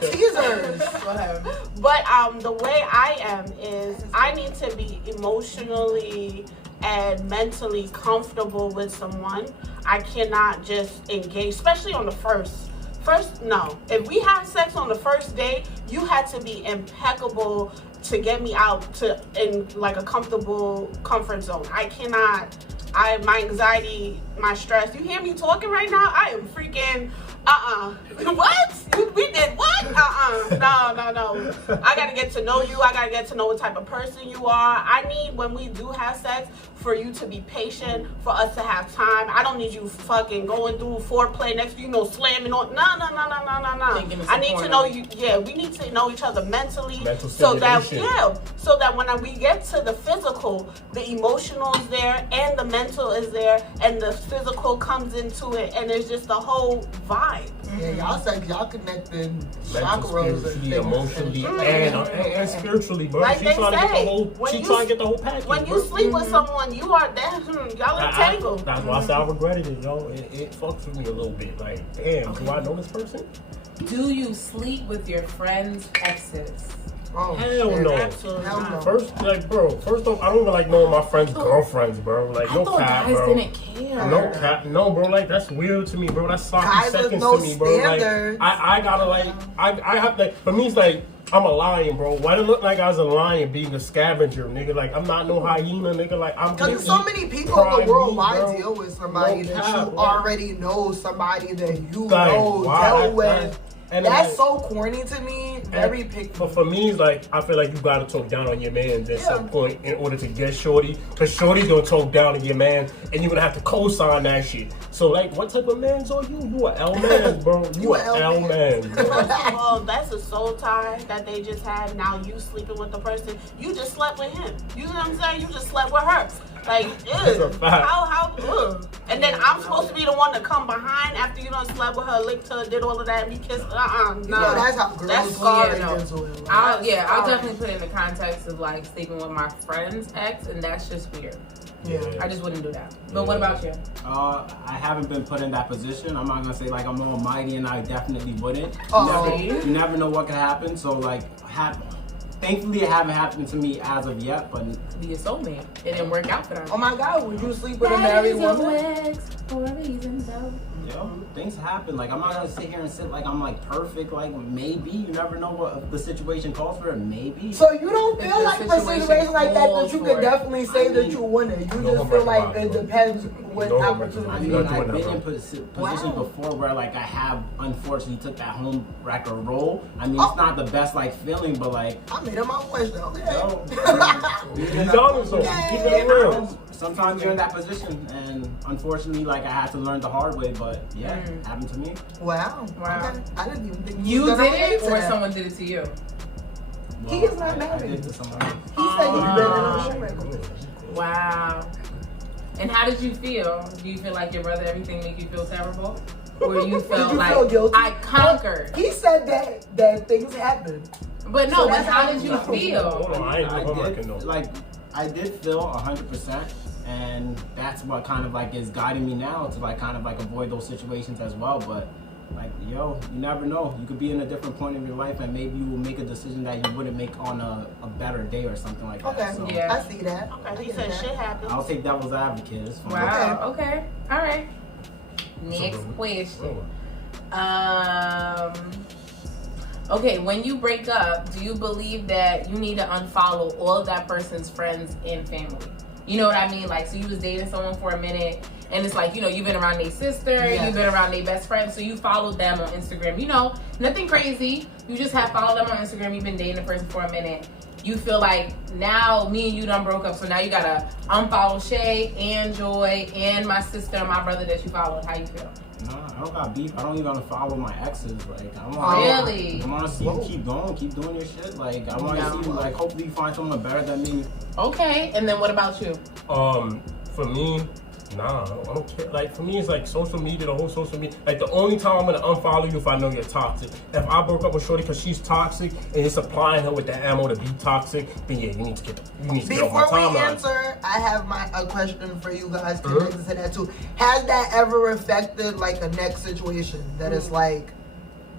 Teasers. Go ahead. But the way I am is I need to be emotionally and mentally comfortable with someone. I cannot just engage, especially on the first, no. If we have sex on the first day, you had to be impeccable to get me out to in like a comfortable comfort zone. I cannot. My anxiety, my stress. You hear me talking right now? I am freaking. What? We did what? No. I gotta get to know you. I gotta get to know what type of person you are. I need, when we do have sex, for you to be patient, for us to have time. I don't need you fucking going through foreplay next to you, slamming on. No. I need to know you. Yeah, we need to know each other mentally. So that when we get to the physical, the emotional is there and the mental is there and the physical comes into it and it's just the whole vibe. Yeah, y'all disconnected Mental, chakras spiritually, and emotionally, things. and spiritually, bro. Like She they trying to get the say, whole. when She you trying to get the whole package. When you bro. sleep with someone, you are that. Y'all entangled. That's why I said I regretted it, yo. It fucks with me a little bit. Like, damn, do I know this person? Do you sleep with your friends' exes? Oh, Hell shit. no. Absolutely Hell not. no. First, like, bro. First off, I don't even like knowing my friends' girlfriends, bro. Like, I no thought cap, guys bro. didn't care. No cap, no, bro. Like, that's weird to me, bro. That's sloppy Guys with seconds no to me, bro. standards. Like, I gotta like, I have like, for me, it's like. I'm a lion, bro. Why did it look like I was a lion being a scavenger, nigga? Like, I'm not no hyena, nigga. Like, I'm gonna Because so many people in prime the world meat, why bro. deal with somebody No that cap, you bro. already know, somebody that you Like, know, why? dealt with. And That's like, so corny to me. Very picky. But for me, it's like, I feel like you gotta talk down on your man at some point in order to get shorty. Because shorty's gonna talk down on your man, and you're gonna have to co-sign that shit. So, like, what type of man's are you? You a L man, bro. You a L man. First of all, that's a soul tie that they just had. Now you sleeping with the person. You just slept with him. You know what I'm saying? You just slept with her. Like, That's a ew. fact. Ugh. And then I'm supposed to be the one to come behind after you done slept with her, licked her, did all of that, and be kissed. You know, that's how girls That's get scarring. into it. Like, I'll definitely put it in the context of like sleeping with my friend's ex, and that's just weird. yeah. I just wouldn't do that. But what about you? I haven't been put in that position. I'm not gonna say like I'm almighty, and I definitely wouldn't. Oh. You never know what could happen. So like, thankfully it haven't happened to me as of yet. But Be a soulmate. It didn't work out for them. Oh my God, would you sleep with a married woman? For a reason, though. things happen. Like, I'm not gonna sit here and sit like I'm like perfect. Like, maybe you never know what the situation calls for. Maybe. So you don't If feel the like for situation situations like that calls you for could it. definitely say that you wouldn't. You just feel like it depends what No, I opportunity. mean, You're not I've doing been that, in positions before where like I have unfortunately took that homewrecker role. I mean, it's not the best like feeling, but like, I made up my question. Okay. yo, He's honest, so keep it real. sometimes you're in that position, and unfortunately, like I had to learn the hard way. But yeah, it happened to me. Wow. Wow. Okay. I didn't even think You was gonna did it, relate to or that. someone did it to you? He is not I married. did to someone else. He said he's better than a homewrecker. Wow. And how did you feel? Do you feel like your brother, everything made you feel terrible? Or you felt you like feel guilty? I conquered? He said that things happen. But no, So but that's how how did you you feel? Hold on, I ain't no homework, did, no. like, I did feel 100%, and that's what kind of like is guiding me now to like kind of like avoid those situations as well. But like, yo, you never know. You could be in a different point in your life, and maybe you will make a decision that you wouldn't make on a better day or something like that. Okay. So Yeah. I see that. I He get said that. shit happens. I'll take devil's advocate. It's fine. Wow. Okay. All right. Next question. Okay, when you break up, do you believe that you need to unfollow all of that person's friends and family? You know what I mean? Like, so you was dating someone for a minute, and it's like, you know, you've been around their sister, Yes. you've been around their best friend, so you followed them on Instagram. You know, nothing crazy. You just have followed them on Instagram. You've been dating the person for a minute. You feel like now me and you done broke up, so now you gotta unfollow Shay and Joy and my sister and my brother that you followed. How you feel? No, I don't got beef. I don't even follow my exes. Like, I want Really? I want to see you keep going, keep doing your shit. Like, I want to see you, like, hopefully you find someone better than me. Okay, and then what about you? For me, nah, I don't care. Like, for me, it's like social media, the whole social media. Like, the only time I'm gonna unfollow you if I know you're toxic. If I broke up with Shorty because she's toxic and it's supplying her with the ammo to be toxic, then yeah, you need to get off my Before we timeline. answer, I have a question for you guys connected to that too. Has that ever affected like a next situation that is like?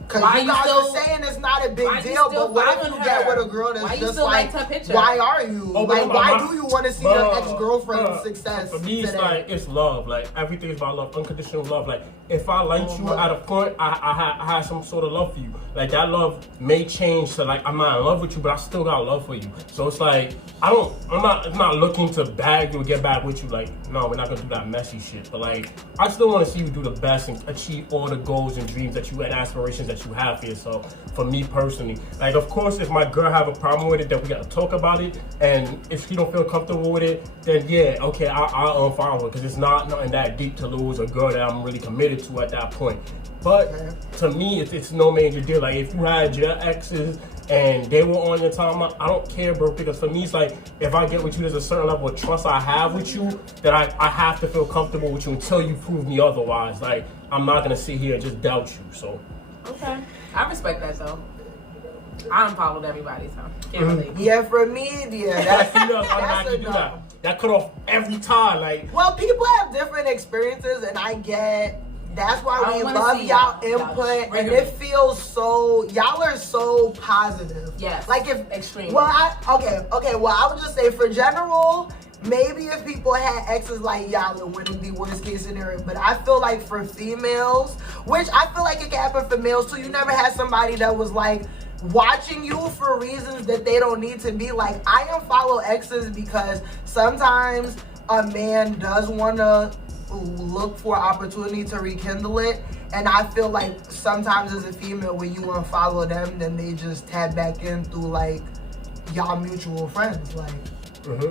Because Why you you guys still- are saying it's not a big why you deal, still but what if following you get her? with a girl that's Why you just still like, liked her picture? why are you? Oh, but Like, why my- do you want to see your ex-girlfriend's success? For me, it's today? like, it's love. Like, everything is about love, unconditional love. Like, if I liked you at a point, I had some sort of love for you. Like, that love may change to, like, I'm not in love with you, but I still got love for you. So it's like, I'm not looking to bag you or get back with you. Like, no, we're not gonna do that messy shit. But like, I still want to see you do the best and achieve all the goals and dreams that you and aspirations that you have for yourself. For me personally, like, of course, if my girl have a problem with it, then we gotta talk about it. And if she don't feel comfortable with it, then yeah, okay, I'll unfollow her because it's not nothing that deep to lose a girl that I'm really committed to at that point. But to me, it's no major deal. Like, if you had your exes and they were on your timeline, I don't care, bro, because for me, it's like, if I get with you, there's a certain level of trust I have with you that I have to feel comfortable with you until you prove me otherwise. Like, I'm not gonna sit here and just doubt you, so. Okay. I respect that though. I unfollowed everybody, so can't relate. Yeah, for me, yeah, that's Females automatically do that. That cut off every time. Like, well, people have different experiences, and I get. That's why I we wanna love see y'all y'all input, and regularly. it feels so. Y'all are so positive. Yes. Like if extremely. Well, okay. Well, I would just say for general, maybe if people had exes like y'all, it wouldn't be worst case scenario. But I feel like for females, which I feel like it can happen for males too. You never had somebody that was like watching you for reasons that they don't need to be. Like I unfollow exes because sometimes a man does want to look for opportunity to rekindle it, and I feel like sometimes as a female, when you unfollow them, then they just tap back in through like y'all mutual friends. Like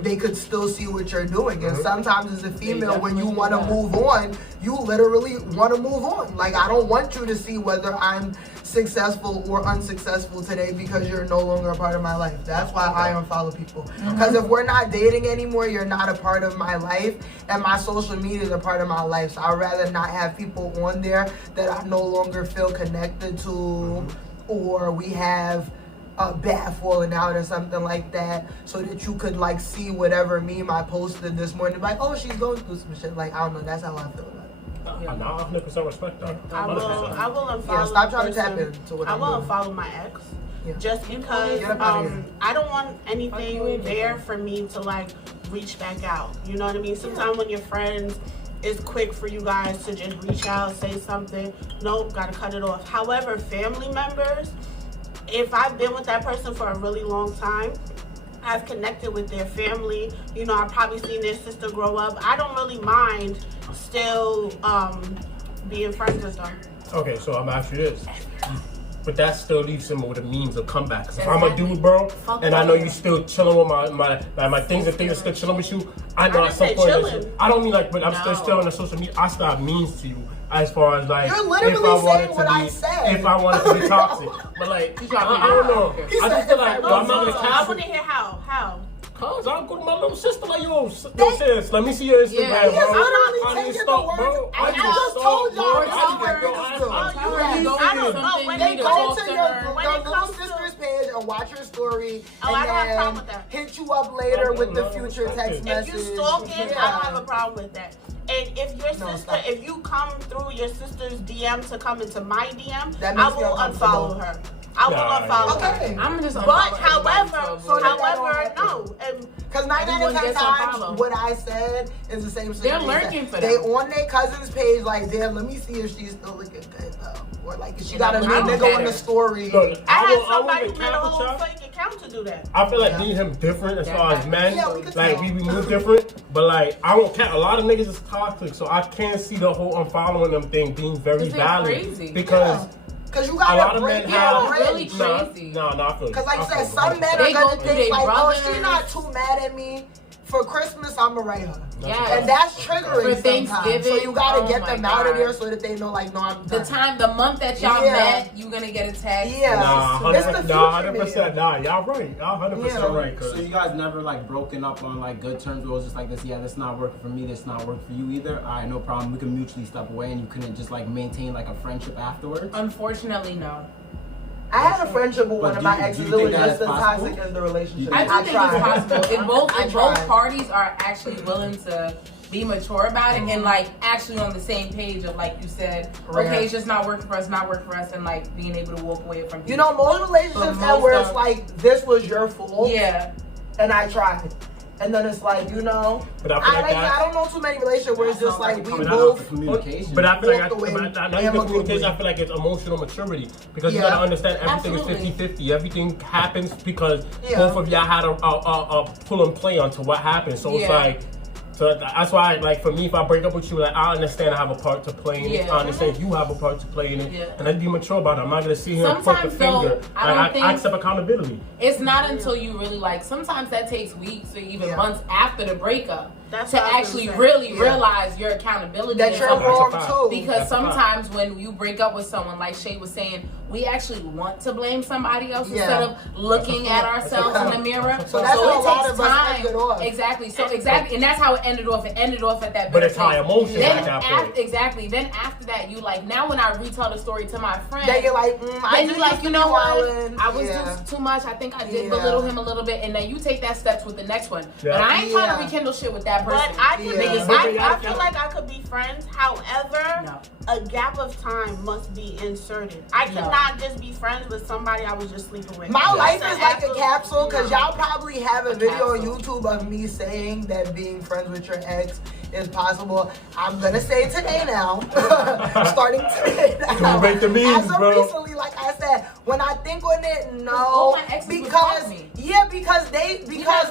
they could still see what you're doing, and sometimes as a female, when you want to move on, you literally want to move on. Like I don't want you to see whether I'm successful or unsuccessful today because you're no longer a part of my life. That's why I unfollow people. Because if we're not dating anymore, you're not a part of my life, and my social media is a part of my life. So I'd rather not have people on there that I no longer feel connected to, or we have a bad falling out or something like that, so that you could like see whatever meme I posted this morning, like, oh, she's going through some shit. Like I don't know. That's how I feel about it. I 100% respect that. I will unfollow. Yeah, stop trying to tap person. into what I I'm will doing. unfollow my ex. Yeah. Just because Get up outta here. I don't want anything there for me to like reach back out. You know what I mean? Sometimes when your friends is quick for you guys to just reach out, say something, nope, gotta cut it off. However, family members, if I've been with that person for a really long time, I've connected with their family, you know, I've probably seen their sister grow up. I don't really mind still being friends with them. Okay, so I'm asking you this. But that still leaves him with a means of comeback. 'Cause if I'm a dude, bro, and I know you still chilling with my things and things are still chilling with you, I know at some point, I don't mean like, but I'm still on the social media. I still have means to you as far as like, You're literally saying what I said. if I wanted to be toxic. But like, I don't know. I just feel like, I'm not gonna I catch want to hear how. Cause I'll go to my little sister like, yo sis, let me see your Instagram, Yeah. bro. literally I need taking stalk, the bro. words- I I need just stalk, told y'all bro. that's I how need niggas to do. I don't know. When They it go comes to to your when it little comes to sister's page and watch her story, Oh, I don't have a problem and with that. hit you up later with the future text if message. you stalking, I don't have a problem with that. And if your sister, stop. if you come through your sister's DM to come into my DM, That I makes me will uncomfortable. unfollow her. I will unfollow her. Okay. I'm just But unfollow however, no. And Because 9 out of Everyone 10 gets times, unfollowed. what I said is the same thing. They're lurking for They them. on their cousin's page, like, damn, let me see if she's still looking good, though. Or, like, if she Yeah, got a I new don't nigga care. on the story. Look, I had won't somebody even who made a cap with whole y'all. fake account to do that. I feel like me and him different as far as men. Yeah, we could like tell. we move different, but like I won't count. A lot of niggas is toxic, so I can't see the whole unfollowing them thing being very It's valid crazy. because Because you a lot gotta of break men your have really bridge. crazy. No, I feel. Because, like I you said, feel some men They are go gonna through think, their like, oh, brothers. she's not too mad at me. For Christmas, I'ma write her. Yes. And that's triggering For sometimes. Thanksgiving, So you gotta oh get my them out of God. there so that they know, like, no, I'm done. the month that y'all Yeah. met, you gonna get a text. Yeah. Nah, It's the 100%. future, Nah, y'all right. Y'all 100% Yeah. right. So Cause you guys never like broken up on like good terms where it was just like this, yeah, that's not working for me, that's not working for you either. Alright, no problem. We can mutually step away and you couldn't just like maintain like a friendship afterwards. Unfortunately, no. I had a friendship with one of my exes. It was just as possible? toxic as the relationship. I do think it's possible. If both I tried. parties are actually willing to be mature about it and like actually on the same page of like you said, Right. okay, it's just not working for us, and like being able to walk away from You know, most relationships But end where most it's like, this was your fault, yeah. and I tried. And then it's like, you know, But I feel like I that's- don't know too many relationships where it's just like we Coming out of both. communication. But I feel like walked away not even amicably. communication. I feel like it's emotional maturity because you Yeah. gotta understand everything Absolutely. is 50-50. Everything happens because Yeah. both of y'all had a pull and play onto what happened. So it's Yeah. like. So that's why, like, for me, if I break up with you, like, I understand I have a part to play in it. Yeah. I understand you have a part to play in it. Yeah. And I'd be mature about it. I'm not going to sit here and point the Sometimes, though, finger. I don't think- I accept accountability. It's not until you really like. Sometimes that takes weeks or even Yeah. months after the breakup That's to what I was actually gonna say. really Yeah. realize your accountability. That in you're something. wrong That's a too. Because That's a fact. sometimes when you break up with someone, like Shay was saying, we actually want to blame somebody else instead of looking at ourselves in the mirror. So that's how a lot takes of us ended off. Exactly. So exactly, and that's how it ended off. It ended off at that. But it's high emotion then at that point. Exactly. Then after that, you like now when I retell the story to my friend, then you're like, then you like, you know what? I was Yeah. just too much. I think I did belittle him a little bit, and then you take that steps with the next one. Yeah. But I ain't trying to rekindle shit with that person. But I could be, Yeah. I feel like I could be friends. However, a gap of time must be inserted. I cannot just be friends with somebody I was just sleeping with. My life is like a absolute- capsule because y'all probably have a video on capsule. YouTube of me saying that being friends with your ex is possible. I'm gonna say today now, starting today now. Make the memes, As of bro. recently, like I said, when I think on it, all no, my exes would because fuck me. because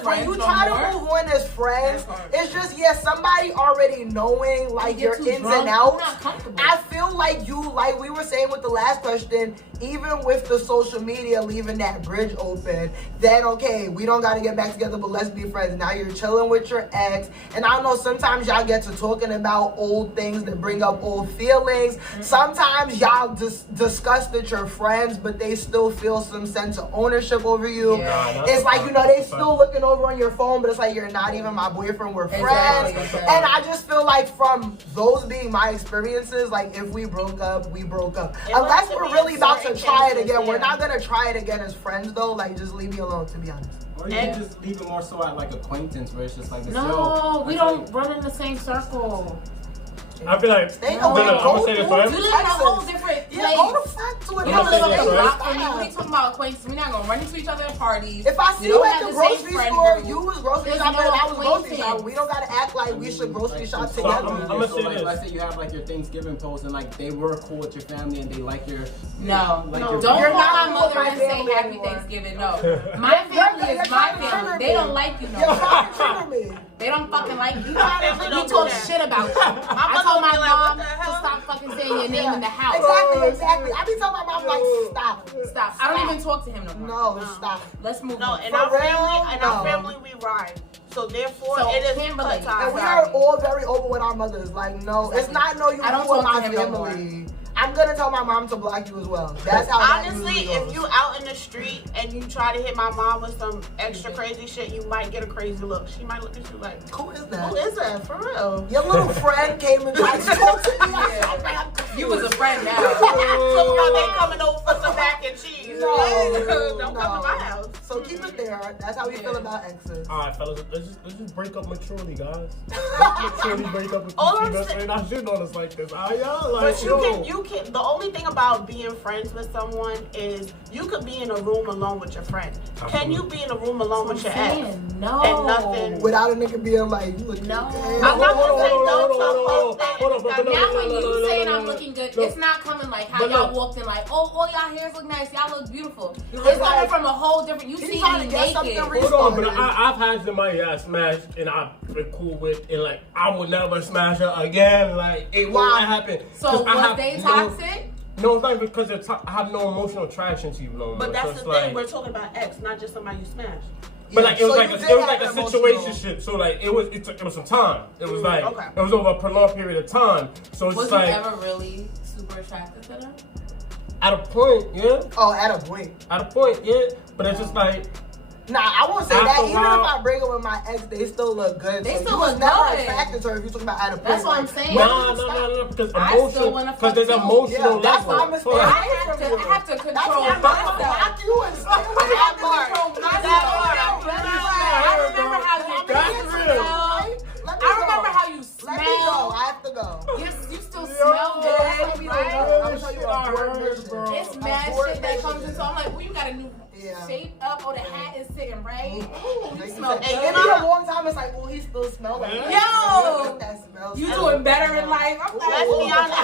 when you friends try no to more. move on as friends, That's hard. it's just somebody already knowing like You your get too ins drunk, and you're outs. not comfortable. I feel like like we were saying with the last question, even with the social media leaving that bridge open, then okay, we don't gotta get back together, but let's be friends. Now you're chilling with your ex, and I know sometimes y'all get to talking about old things that bring up old feelings. Sometimes y'all discuss that you're friends, but they still feel some sense of ownership over you. Yeah. It's like, they still looking over on your phone, but it's like, you're not even my boyfriend, we're friends. Exactly. And I just feel like from those being my experiences, like if we broke up, we broke up. It Unless has to we're be really in about to certain try it cases, again. We're yeah. not gonna try it again as friends though. Like just leave me alone, to be honest. Or you can just leave it more so at like acquaintance where it's just like this. No, we I don't think- run in the same circle. I feel like Stay I'm away. gonna say this, right? You live in a whole different place. Yeah, go the fuck to We another don't live up That's the right. block from you. We talking about acquaintances. We're not gonna run into each other at parties. If I see We you don't at have the the grocery same friend store, group. you was grocery There's shopping, no and I was grocery acquaintance. shopping. We don't gotta act like we should grocery shop So together. I'm gonna So say like, this. let's say you have like your Thanksgiving post and like they were cool with your family and they like your No, like no. your Don't You're call not my cool mother with my and say family Happy anymore. Thanksgiving. No, my family is my family. They don't like you no You're more. trying to trigger me. They don't fucking like you. family You don't do talk that. shit about you. I mother told my be like, mom what the to hell? stop fucking saying your name in the house. Exactly. I be telling my mom like, stop. Stop. I don't even talk to him no more. No, stop. Let's move No, on. in For our real? family, No. we ride. So therefore, So, it is can't cut relate. time. And we are all very open with our mothers. Like, no, it's not no you I don't cool with talk my to him no more. family. I'm gonna tell my mom to block you as well. That's how that Honestly, usually if goes. you out in the street and you try to hit my mom with some extra crazy shit, you might get a crazy look. She might look at you like, Who is who that? is that? For real. Your little friend came and tried to talk to me. You was a friend now. So now they coming over for some mac and cheese. No, Don't come to my house. So keep it there. That's how we feel about exes. Alright, fellas, let's just break up maturely, guys. Let's maturely break up with All I'm these females. saying- They're not shitting on us like this. Y'all like, But yo. you can. The only thing about being friends with someone is you could be in a room alone with your friend. Can you be in a room alone with your ex? No. And nothing. Without a nigga being like, you look No. good. I'm not gonna say Hold on, don't hold on, talk hold on, about hold on, Now when no, you saying no, I'm no, looking good, no. it's not coming like how But y'all look. walked in like, oh, all y'all hairs look nice, y'all look beautiful. It's It's coming like- from a whole different. You He's see trying me to get something naked. real. Hold on, but I've had somebody that smashed and I've been cool with, and like I would never smash her again. Like it Why? won't happen. So 'Cause I was have they no- toxic? No, it's not even because I have no emotional attraction to you no more. But that's so the it's thing. like, We're talking about ex, not just somebody you smashed. But like it was So like you a, did it was have like a an emotional- situationship. So like it was some time. It was like Okay. it was over a prolonged period of time. So it's Was like you ever really super attracted to them? at a point, yeah. Oh, at a point. At a point, yeah. But it's just like Nah, I won't say After that. a Even while- if I break up with my ex, they still look good. They So still you was look never good. attracted to her if you're talking about at a point. That's what I'm like, saying. when no, did you stop? no, because I still emotion, wanna because fuck there's you. emotional Yeah, that's level. why I'm a So, fan. like, I have to control That's why I'm myself. block you and stuff. I have to control myself. I remember how you That's real. I remember how you Let me go. smell. I have to go. You still Yo, smell good, let me right? know. I'm telling you, I I'm heard, bored, bro. It's mad Abort shit that comes mission. in. So I'm like, well, you got a new Yeah. shape up, or the hat is sitting right. Ooh, you Like smell you said, good. it been a long time. It's like, oh, he still smells like Yo! that smells. You doing better in life. I'm like, Let's be ooh. honest.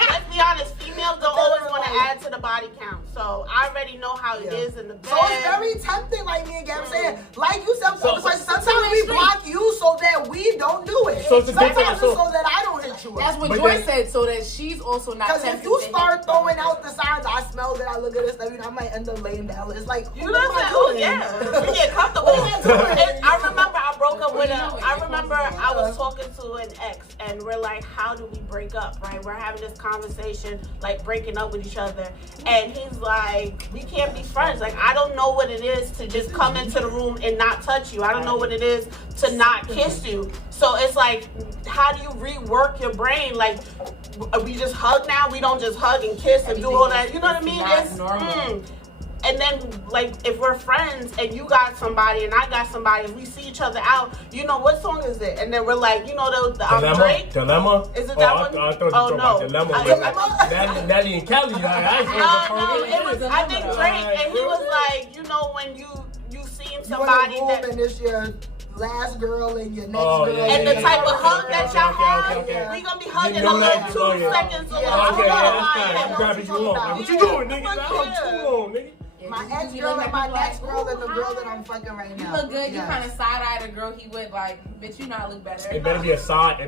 Let's be honest. Females don't always want to add to the body count. So I already know how it is in the bed. So it's very tempting, like me and Gab saying. Like you said, So- sometimes we block you so that we don't do it. So it's a sometimes different- it's so- so that I don't hit you That's up. what But Joy then- said, so that she's also not Because tempted. if you to start hit throwing out the signs, I smell good, I look good and stuff, you know, I might end up laying down. It's like, You what know am what I I'm saying? Oh doing? yeah, you get comfortable. What am I doing? I remember I broke up with You know a. it. I remember I was talking to an ex, and we're like, how do we break up, right? We're having this conversation, like breaking up with each other. And he's like, we can't be friends. Like, I don't know what it is to just come into the room and not touch you. I don't know what it is to not kiss you. So it's like, how do you rework your brain? Like, we just hug now? We don't just hug and kiss and do all that. You know what I mean? It's normal. And then, like, if we're friends and you got somebody and I got somebody, if we see each other out, you know, what song is it? And then we're like, you know, the Drake? Dilemma? Is it that one? I thought you were talking about Dilemma. Nelly and Kelly. I think Drake, and he was like, you know, when you seen somebody that... and it's your last girl and your next girl. And the type of hug that y'all have, we gonna be hugging a little 2 seconds a little. Okay, that's fine. I'm grabbing you on. What you doing, nigga? I'm too long, nigga. My ex-girl and my next girl and the girl that I'm fucking right now. You look good. You kind of side-eyed a girl he went like, bitch, you not look better. It better be a side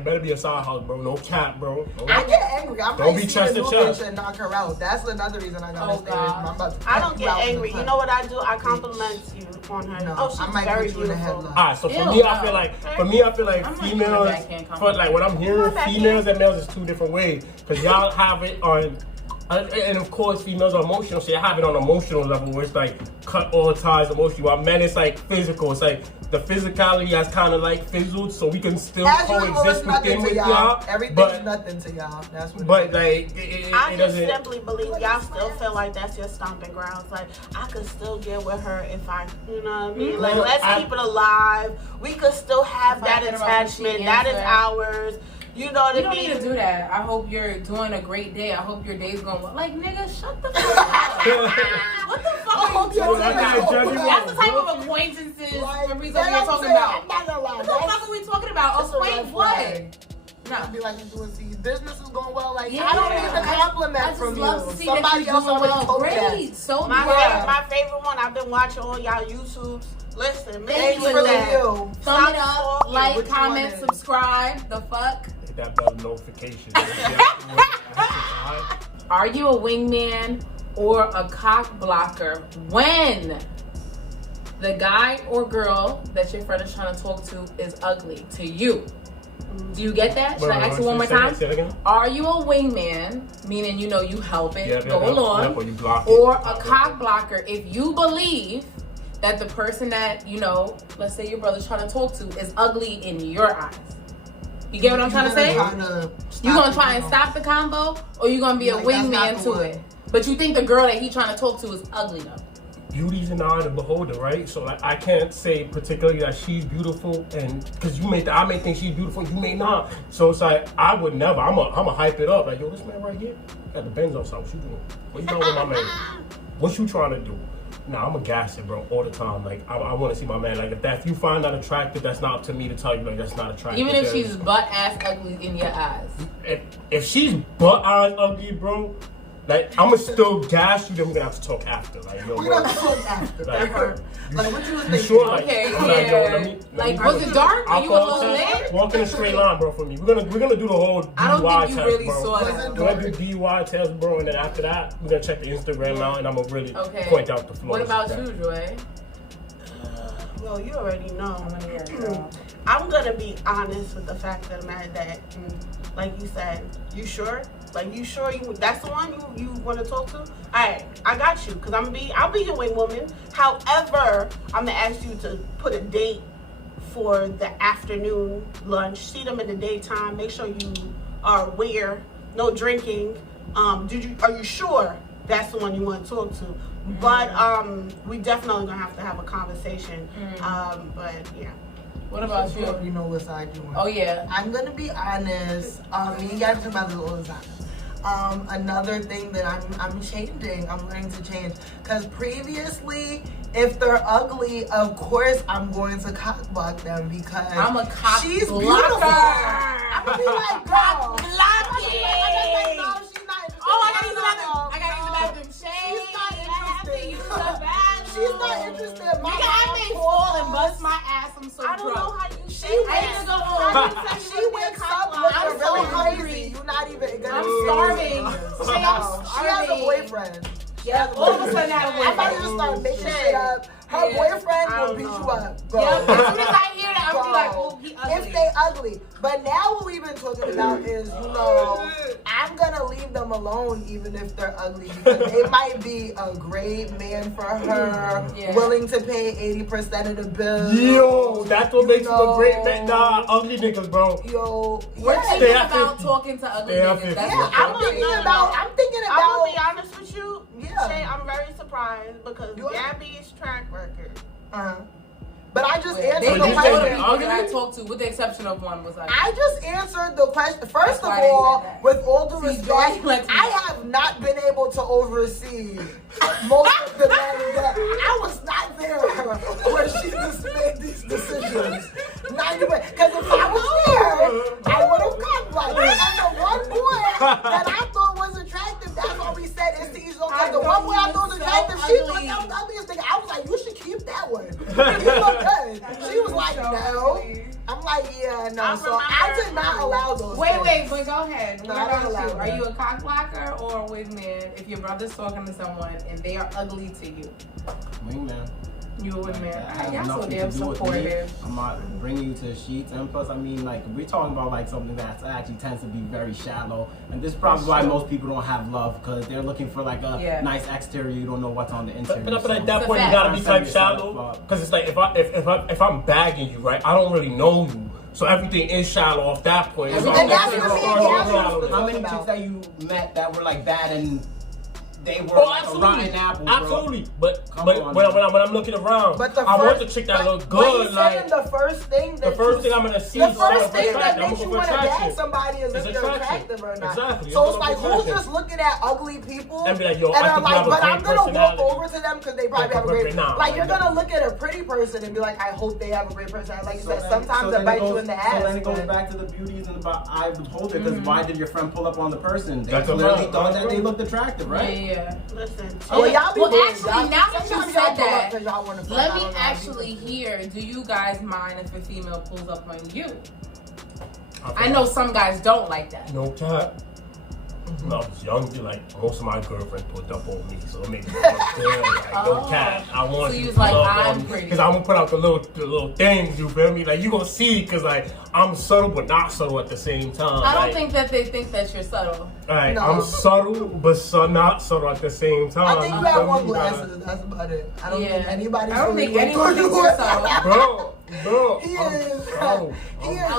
hug, bro. No cap, bro. I get angry. I'm don't ready be to see a new chest. bitch and knock her out. That's another reason I gotta stay with my I don't get angry. You know what I do? I compliment you on her. No, she's very beautiful. Alright, so for me, I feel like females, for like what I'm hearing, females and males is two different ways. Because y'all have it on. And of course, females are emotional, so you have it on an emotional level where it's like cut all ties emotionally. While men, it's like physical. It's like the physicality has kind of like fizzled, so we can still coexist within with y'all. Everything's nothing to y'all. That's what. But like, I just simply believe y'all still feel like that's your stomping grounds. Like, I could still get with her if I, you know what I mean? Like, let's keep it alive. We could still have that attachment. That is ours. You know what I mean? You don't need to do that. I hope you're doing a great day. I hope your day's going well. Like, nigga, shut the fuck up. What the fuck are you talking about? That's the type of acquaintances we're talking about. What the fuck are we talking about? Explain what? No. Be like, business is going well. Like, yeah, I don't need a compliment from you. Love to see Somebody that else you're doing well. Great. So my favorite one. I've been watching all y'all YouTubes. Listen, thank you for that. Thumb it up, like, comment, subscribe. The fuck. That bell notification. Are you a wingman or a cock blocker when the guy or girl that your friend is trying to talk to is ugly to you? Do you get that? Should I ask you one more time? Are you a wingman, meaning you know you help it go along, or a cock blocker if you believe that the person that, you know, let's say your brother's trying to talk to is ugly in your eyes? You get what I'm trying to say? You gonna try and stop the combo, or you gonna be a wingman to it? But you think the girl that he trying to talk to is ugly though? Beauty's in the eye of the beholder, right? So like, I can't say particularly that she's beautiful, and because I may think she's beautiful, you may not. So it's like I would never. I'm a hype it up. Like, yo, this man right here got the Benz on something. What you doing? What you doing with my man? What you trying to do? Nah, I'm a gas it, bro, all the time. Like, I want to see my man. Like, if you find that attractive, that's not up to me to tell you, like, that's not attractive. Even if she's butt-ass ugly in your eyes. If she's butt-ass ugly, bro, like, I'm going to still gas you, then we're going to have to talk after. Like, yo, we're going to have to talk after. Like, what you was thinking? Sure, like, okay, like, was it dark? Are you a little late? Walk in a straight line, bro, for me. We're gonna do the whole DUI test, I don't think you really bro. saw that. We're gonna do DUI test, bro, and then after that, we're gonna check the Instagram out, and I'm gonna really point out the flaws. What about you, Joy? Well, you already know. I'm gonna be honest with the fact of the matter that, like you said, you sure? Like, you sure that's the one you want to talk to? All right, I got you, because I'll be your wing woman. However, I'm going to ask you to put a date for the afternoon lunch. See them in the daytime. Make sure you are aware. No drinking. Are you sure that's the one you want to talk to? But we definitely going to have a conversation. But, yeah. What about you? You know what side you want. Oh, yeah. I'm going to be honest. You guys talk about this all the time. Another thing that I'm changing, I'm learning to change. Because previously, if they're ugly, of course I'm going to cock block them because I'm a cock she's blocker. Beautiful. I'm going to be like, girl. Blocking. No, she's not interested. Oh, I gotta use the bathroom. She's not interested. Use the bathroom. She's not interested. I may fall and bust my ass. I'm so drunk. I don't know how you She wakes up looking really crazy. You're not even gonna I'm starving. She has a boyfriend. Yeah, all of a sudden I have a boyfriend. I'm about to just start making shit up. Her boyfriend will beat you up. Go. Yep. As soon as I hear that, I'm like, oh, he ugly. If they ugly. But now what we've been talking about is, I'm gonna leave them alone even if they're ugly because they might be a great man for her, willing to pay 80% of the bill. Yo, that's what makes him a great man. Nah, ugly niggas, bro. Yo, we're thinking about talking to ugly niggas. I'm thinking about. I'm gonna be honest with you. Shay, I'm very surprised because Gabby's track record. But I just answered the question. That I talked to, with the exception of one, was like. I just answered the question. First of all, with all due respect, I have not been able to oversee most of the men that I was not there where she just made these decisions. Because if I was there, I would have got one. And the one boy that I thought was attractive, that's what we said is to each own. Because the one boy I thought was attractive, she thought that was the ugliest thing. I was like, you should keep that one. You look good. She was like, no. I'm like, yeah, no. So I did not allow those. Wait, but go ahead. What about you? Are you a cock blocker or a wingman if your brother's talking to someone and they are ugly to you? Wingman. You a wingman. Y'all so damn supportive. I'm not bringing you to the sheets, and plus, I mean, like, we're talking about like something that actually tends to be very shallow, and this is probably why most people don't have love because they're looking for like a nice exterior. You don't know what's on the interior. But at that point, you gotta be type shallow because it's like if I'm bagging you, right? I don't really know you. So everything is shallow off that point. And that's what how many chicks that you met that were like bad and they were like a rotten apple, bro? Absolutely. But when I'm looking around, I want the chick that look good. Like the first thing I'm gonna see. The first thing that makes you want to bag somebody is if they're attractive or not. Exactly. So it's like who's just looking at ugly people and be like, yo, and I I'm like, but I'm gonna walk personality. over to them because they probably have a great. Like you're gonna look at a pretty person and be like, I hope they have a great personality. Like you said, sometimes it bites you in the ass. So then it goes back to the beauties and the eye would hold it because why did your friend pull up on the person? They clearly thought that they looked attractive, right? Yeah. Listen. Well, actually, now that you said that, let me actually hear, do you guys mind if a female pulls up on you? I know some guys don't like that. No cap. When I was young, like most of my girlfriends pulled up on me, so it made me feel like no cap. I want so you to like, I'm pretty. Because I'm gonna put out the little things, you feel me? Like you gonna see, because like I'm subtle but not subtle at the same time. I don't think that they think that you're subtle. Right, no. I'm subtle but not subtle at the same time. I think you have one glasses. That's about it. I don't think anyone thinks you're subtle. Bro, he is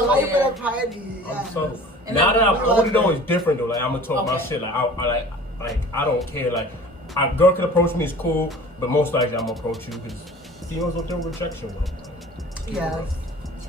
life at a party. I'm subtle. Now that I'm older though, it's different though. Like I'm gonna talk my shit. Like I don't care. Like a girl can approach me, it's cool, but most likely I'm gonna approach you because females don't deal with rejection well. Yeah.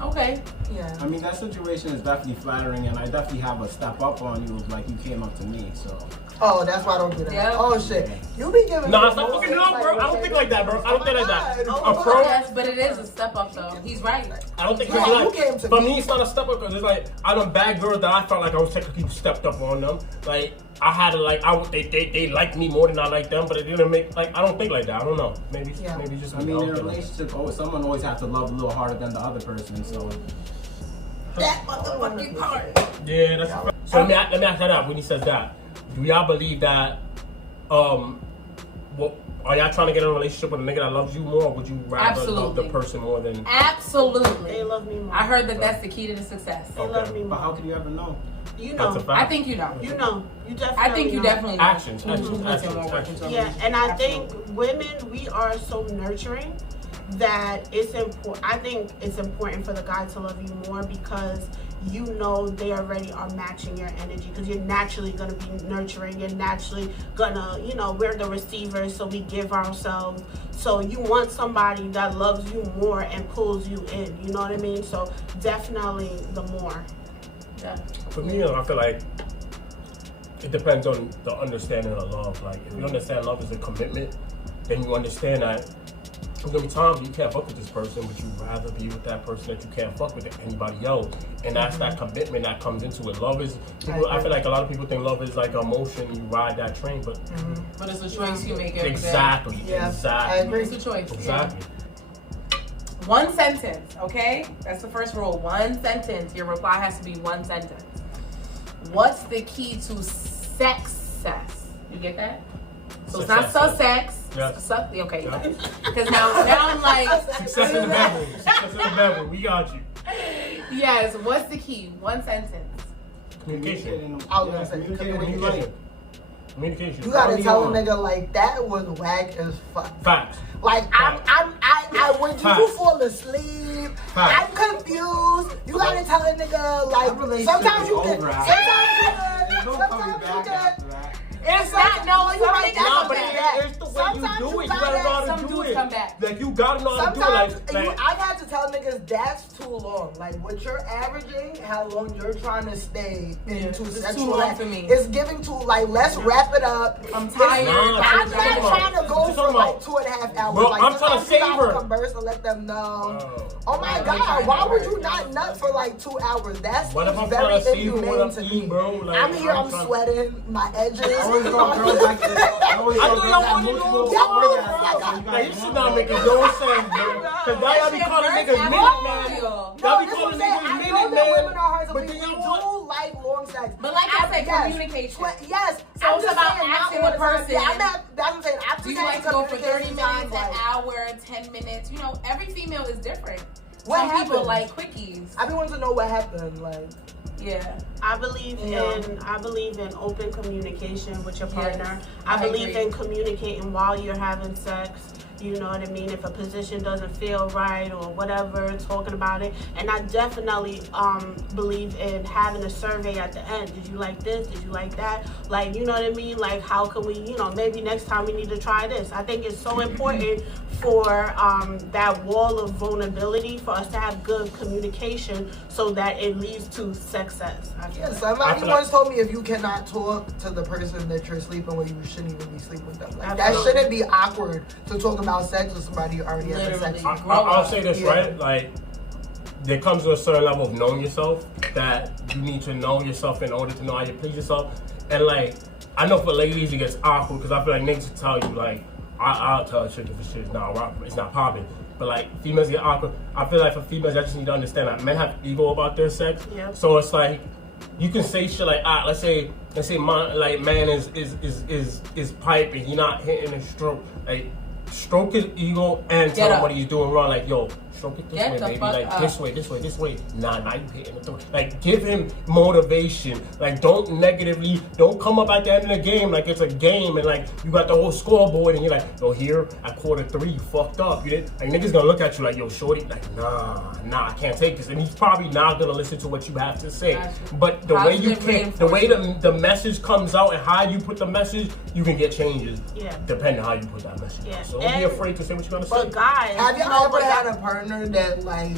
Okay. Yeah. I mean that situation is definitely flattering, and I definitely have a step up on you. Like you came up to me, so. Oh, that's why I don't do that. Yep. Oh shit, you be giving. Nah, stop fucking it up, bro. I don't think like that, bro. I don't think like that. Approach. Yes, but it is a step up though. He's right. I don't think like. For me, it's not a step up because it's like I done bad girls that I felt like I was technically stepped up on them. Like I had to like they liked me more than I liked them, but it didn't make like I don't think like that. I don't know. Maybe just. I mean, in a relationship, someone always has to love a little harder than the other person. So. That motherfucking part. Yeah, that's. So let me ask that up when he says that. Do y'all believe that? What are y'all trying to get in a relationship with a nigga that loves you more, or would you rather love the person more than? Absolutely. They love me more. I heard that that's the key to the success. They love me more. But how can you ever know? You know. I think you know. You know. You definitely. I think you definitely know. Actions. Yeah, and I think women, we are so nurturing that it's important. I think it's important for the guy to love you more because you know they already are matching your energy because you're naturally going to be nurturing. You're naturally going to, we're the receivers, so we give ourselves. So you want somebody that loves you more and pulls you in. You know what I mean? So definitely the more. Yeah. For me, I feel like it depends on the understanding of love. Like if you understand love is a commitment, then you understand that there's gonna be times you can't fuck with this person, but you'd rather be with that person that you can't fuck with anybody else. And that's that commitment that comes into it. Love is, I feel like a lot of people think love is like emotion, you ride that train, but it's a choice you make every day. Exactly. I agree. It's a choice. Exactly. Yeah. One sentence, okay? That's the first rule. One sentence. Your reply has to be one sentence. What's the key to success? You get that? So it's not sex. Yes. Okay. Because now I'm like success in the bedroom. Success in the bedroom. We got you. Yes, what's the key? One sentence. Communication. I was gonna say Communication. Communication. You gotta Early tell a on. nigga like that was whack as fuck. Facts. Like I when you Facts. fall asleep, Facts. I'm confused. You gotta tell a nigga That like relationship sometimes is you can. over Sometimes after you can. Sometimes you can. It's not, no, you right, Nah, Nah, that's but a it- fact. it's the way Sometimes you do you it. You gotta gotta know how some to do dudes it. come back. Like you gotta know how to do Sometimes it. Like I've had to tell niggas that's too long. Like what you're averaging, how long you're trying to stay into it's too sexual long life. for me. It's giving to like let's wrap it up. I'm tired. Nah, I'm Talking not about- trying to go talking for like about- 2.5 hours. Bro, like, I'm trying to sometimes you save gotta her. converse and let them know. Oh my I'm God, trying why to would work. you not nut for like 2 hours? That's What if I'm very trying to see what inhumane I'm to eating, me. bro? Like, I'm here, I'm trying- sweating, my edges. I always thought girls like this. I always I thought know girls y'all had wanna know multiple Yeah, orgasms. Like, this shit not making no sense, bro. Cause now y'all be calling niggas minute man. Y'all be No, this calling is what I'm saying. niggas I minute know that women are hard man. to But please. then We y'all do like long sex. But like I said, Yes. communication. Yes. So I'm it's just about saying, not asking all the time. person. Yeah, I'm not. That's what I'm saying. I'm Do you just like to go for 30 communication minutes, time, an like, hour, 10 minutes? You know, every female is different. What Some people happened? like quickies. I be wanting to know what happened. Like, Yeah. I believe Yeah. in open communication with your Yes, partner. I I believe agree. in communicating while you're having sex. You know what I mean? If a position doesn't feel right or whatever, talking about it. And I definitely believe in having a survey at the end. Did you like this? Did you like that? Like, you know what I mean? Like, how can we, you know, maybe next time we need to try this. I think it's so important for that wall of vulnerability for us to have good communication so that it leads to success. I feel yeah, like. somebody feel like- once told me if you cannot talk to the person that you're sleeping with, you shouldn't even be sleeping with them. Like, that Absolutely. shouldn't be awkward to talk about sex with somebody you already have sex Literally. with. I'll say this, Yeah. right? Like, there comes to a certain level of knowing yourself that you need to know yourself in order to know how you please yourself. And like, I know for ladies it gets awkward because I feel like niggas tell you like, I'll tell a chick if the shit's not right, it's not popping. But like, females get awkward. I feel like for females, I just need to understand that men have ego about their sex. Yep. So it's like, you can say shit like, let's say man is piping, he not hitting a stroke. Like, stroke his ego and tell Get him up. what he's doing wrong. Like, yo, stroke it this Get way, the baby. fuck Like, up. this way. Nah, you hitting it through. Like, give him motivation. Like, don't come up at the end of the game like it's a game and like you got the whole scoreboard and you're like, yo, here at quarter 3, you fucked up. You did. Like, niggas gonna look at you like, yo, shorty, like, nah, I can't take this. And he's probably not gonna listen to what you have to say. Gotcha. But the way you Positive can, the way the message comes out and how you put the message, you can get changes. Yeah. Depending on how you put that message. Yeah. So don't be And- afraid to say what you gotta say. But guys, Have you you know ever what had a partner that like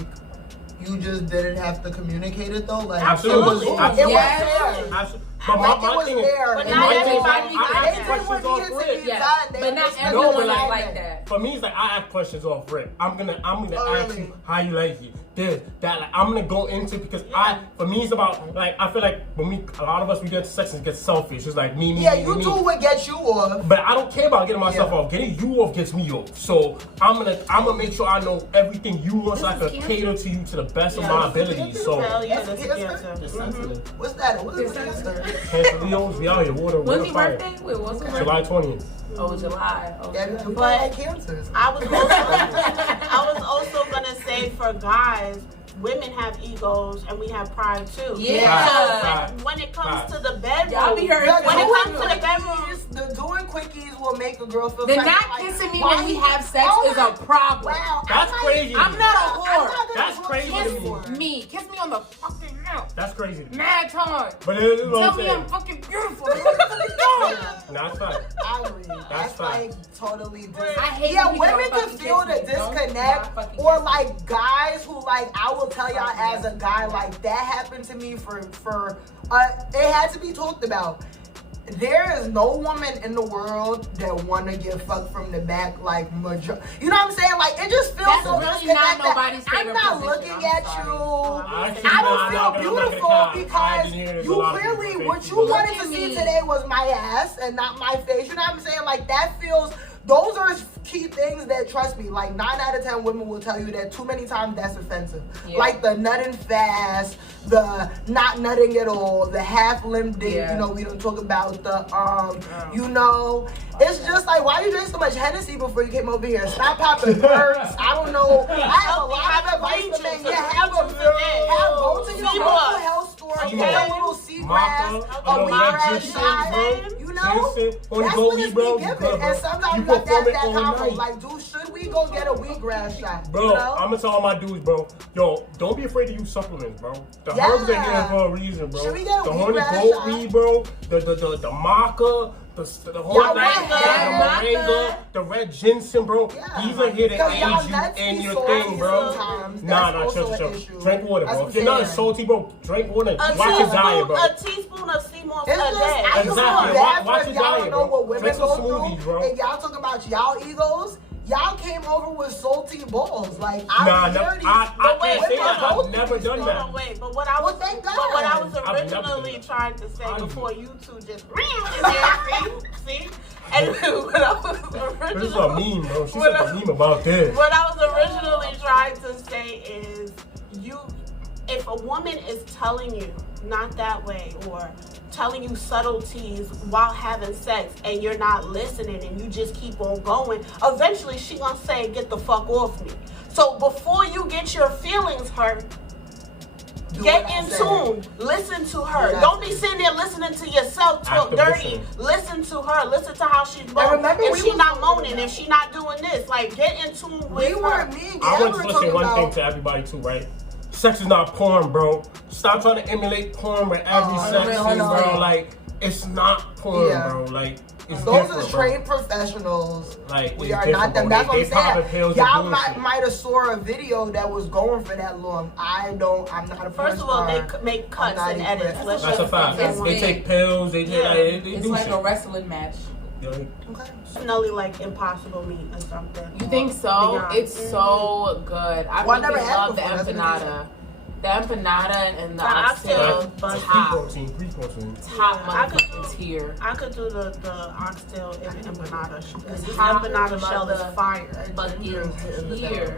you just didn't have to communicate it though? Like Absolutely. it was, Absolutely. it was Yes. fair. Absolutely. But Like, my it was thing is, there. But And not they everybody did- got they that. did Questions what off needed to rip. be Yes. done. They But not just- everyone but is like- like that. for me, it's like I ask questions off rip. I'm gonna Oh, ask really? you how you like it. This, that, like, I'm gonna go into because for me it's about like I feel like when a lot of us we get to sex and get selfish. It's like me. Yeah, me, you me, do me. what gets you off. But I don't care about getting myself Yeah. off. Getting you off gets me off. So I'm gonna make sure I know everything you want so I This can is cater to you to the best of Yeah, my this is abilities. So Hell yeah, That's that's a cancer. cancer. It's Mhm. sensitive. What's that? What is cancer? Cancer Leos, we out here. Water When's your fire. birthday? Wait, what's your birthday? July 20th. Oh, July. Oh, Yeah, yeah. you But- like cancers. I was also gonna say for guys, women have egos and we have pride too. Yeah. So when it comes to the bedroom, Y'all be hurting. The when it doing comes to the bedroom, quickies- the doing quickies will make a girl feel The like, not like, kissing me why when we you- have sex Oh is my- a problem. Wow, That's I'm crazy. I'm not a whore. I'm not gonna That's do crazy what to you me. for. Me, kiss me on the fucking mouth. That's crazy. To me. Mad time. But it is what Tell I'm me saying. I'm fucking beautiful. What the fuck is going on? Nah, it's fine. I agree. That's fine. like totally I hate yeah, when people women don't can fucking feel kiss the me. Don't disconnect, not fucking or kiss me. like guys who like I will tell y'all as a guy like that happened to me for it had to be talked about. There is no woman in the world that wanna get fucked from the back like you know what I'm saying? Like it just feels That's so really not disconnected. nobody's I'm favorite not position. looking I'm at sorry. you. Actually, I no, don't I'm feel not gonna beautiful count. I because didn't hear there's a you lot of clearly people what fake you people. wanted Look to at see me. today was my ass and not my face. You know what I'm saying? Like that feels. Those are key things that, trust me, like 9 out of 10 women will tell you that too many times that's offensive. Yeah. Like the nutting fast, the not nutting at all, the half limp dick. Yeah. You know, we don't talk about the you know, it's just like, why you drink so much Hennessy before you came over here? Stop popping perks. I don't know. I have a lot of advice for men. You have a a wheatgrass shot, you know? That's what it's been given. And sometimes you got that combo. Like, dude, should we go get a wheatgrass shot? Bro, you know? I'm gonna tell all my dudes, bro. Yo, don't be afraid to use supplements, bro. The herbs are here for a reason, bro. Should we get a the honey wheatgrass goat shot? weed, bro. The maca. The whole moringa, the red ginseng, bro. Yeah. These are here to aid you in your thing, bro. Nah, chill. Drink water, bro. If you're not salty, bro, drink water. Watch your diet, bro. A teaspoon of sea moss a day. I feel Exactly. bad Watch for your y'all diet, don't know bro. what women Drink some go smoothies, through. bro. And y'all talk about y'all egos. Y'all came over with salty balls. Like, I can't say that. I've never done that. No, wait, but what I was originally trying to say before you two just see? And what I was originally... This is a meme, bro. She said a meme about this. What I was originally trying to say is, if a woman is telling you not that way, or telling you subtleties while having sex, and you're not listening and you just keep on going, eventually she gonna say, get the fuck off me. So before you get your feelings hurt, get in tune. Listen to her. Don't be sitting there listening to yourself talk dirty. Listen to her. Listen to how she's moaning. If she's not moaning, if she's not doing this, like, get in tune with her. I want to listen one thing to everybody too, right? Sex is not porn, bro. Stop trying to emulate porn with every sex scene, bro. Like, it's not porn, bro. Like, it's those are trained professionals. Like, we are not them. That's what I'm saying. Y'all might have saw a video that was going for that long. I'm not a person. First of all, they make cuts and edits. That's a fact. They take pills. They take. It's like a wrestling match. Okay. Definitely like Impossible Meat or something. You think so? It's so good. I really love the empanada. The empanada and the oxtail. Pre-protein. Top motherfucking tier. I could do the oxtail and empanada. The empanada shell is fire. Fucking tier.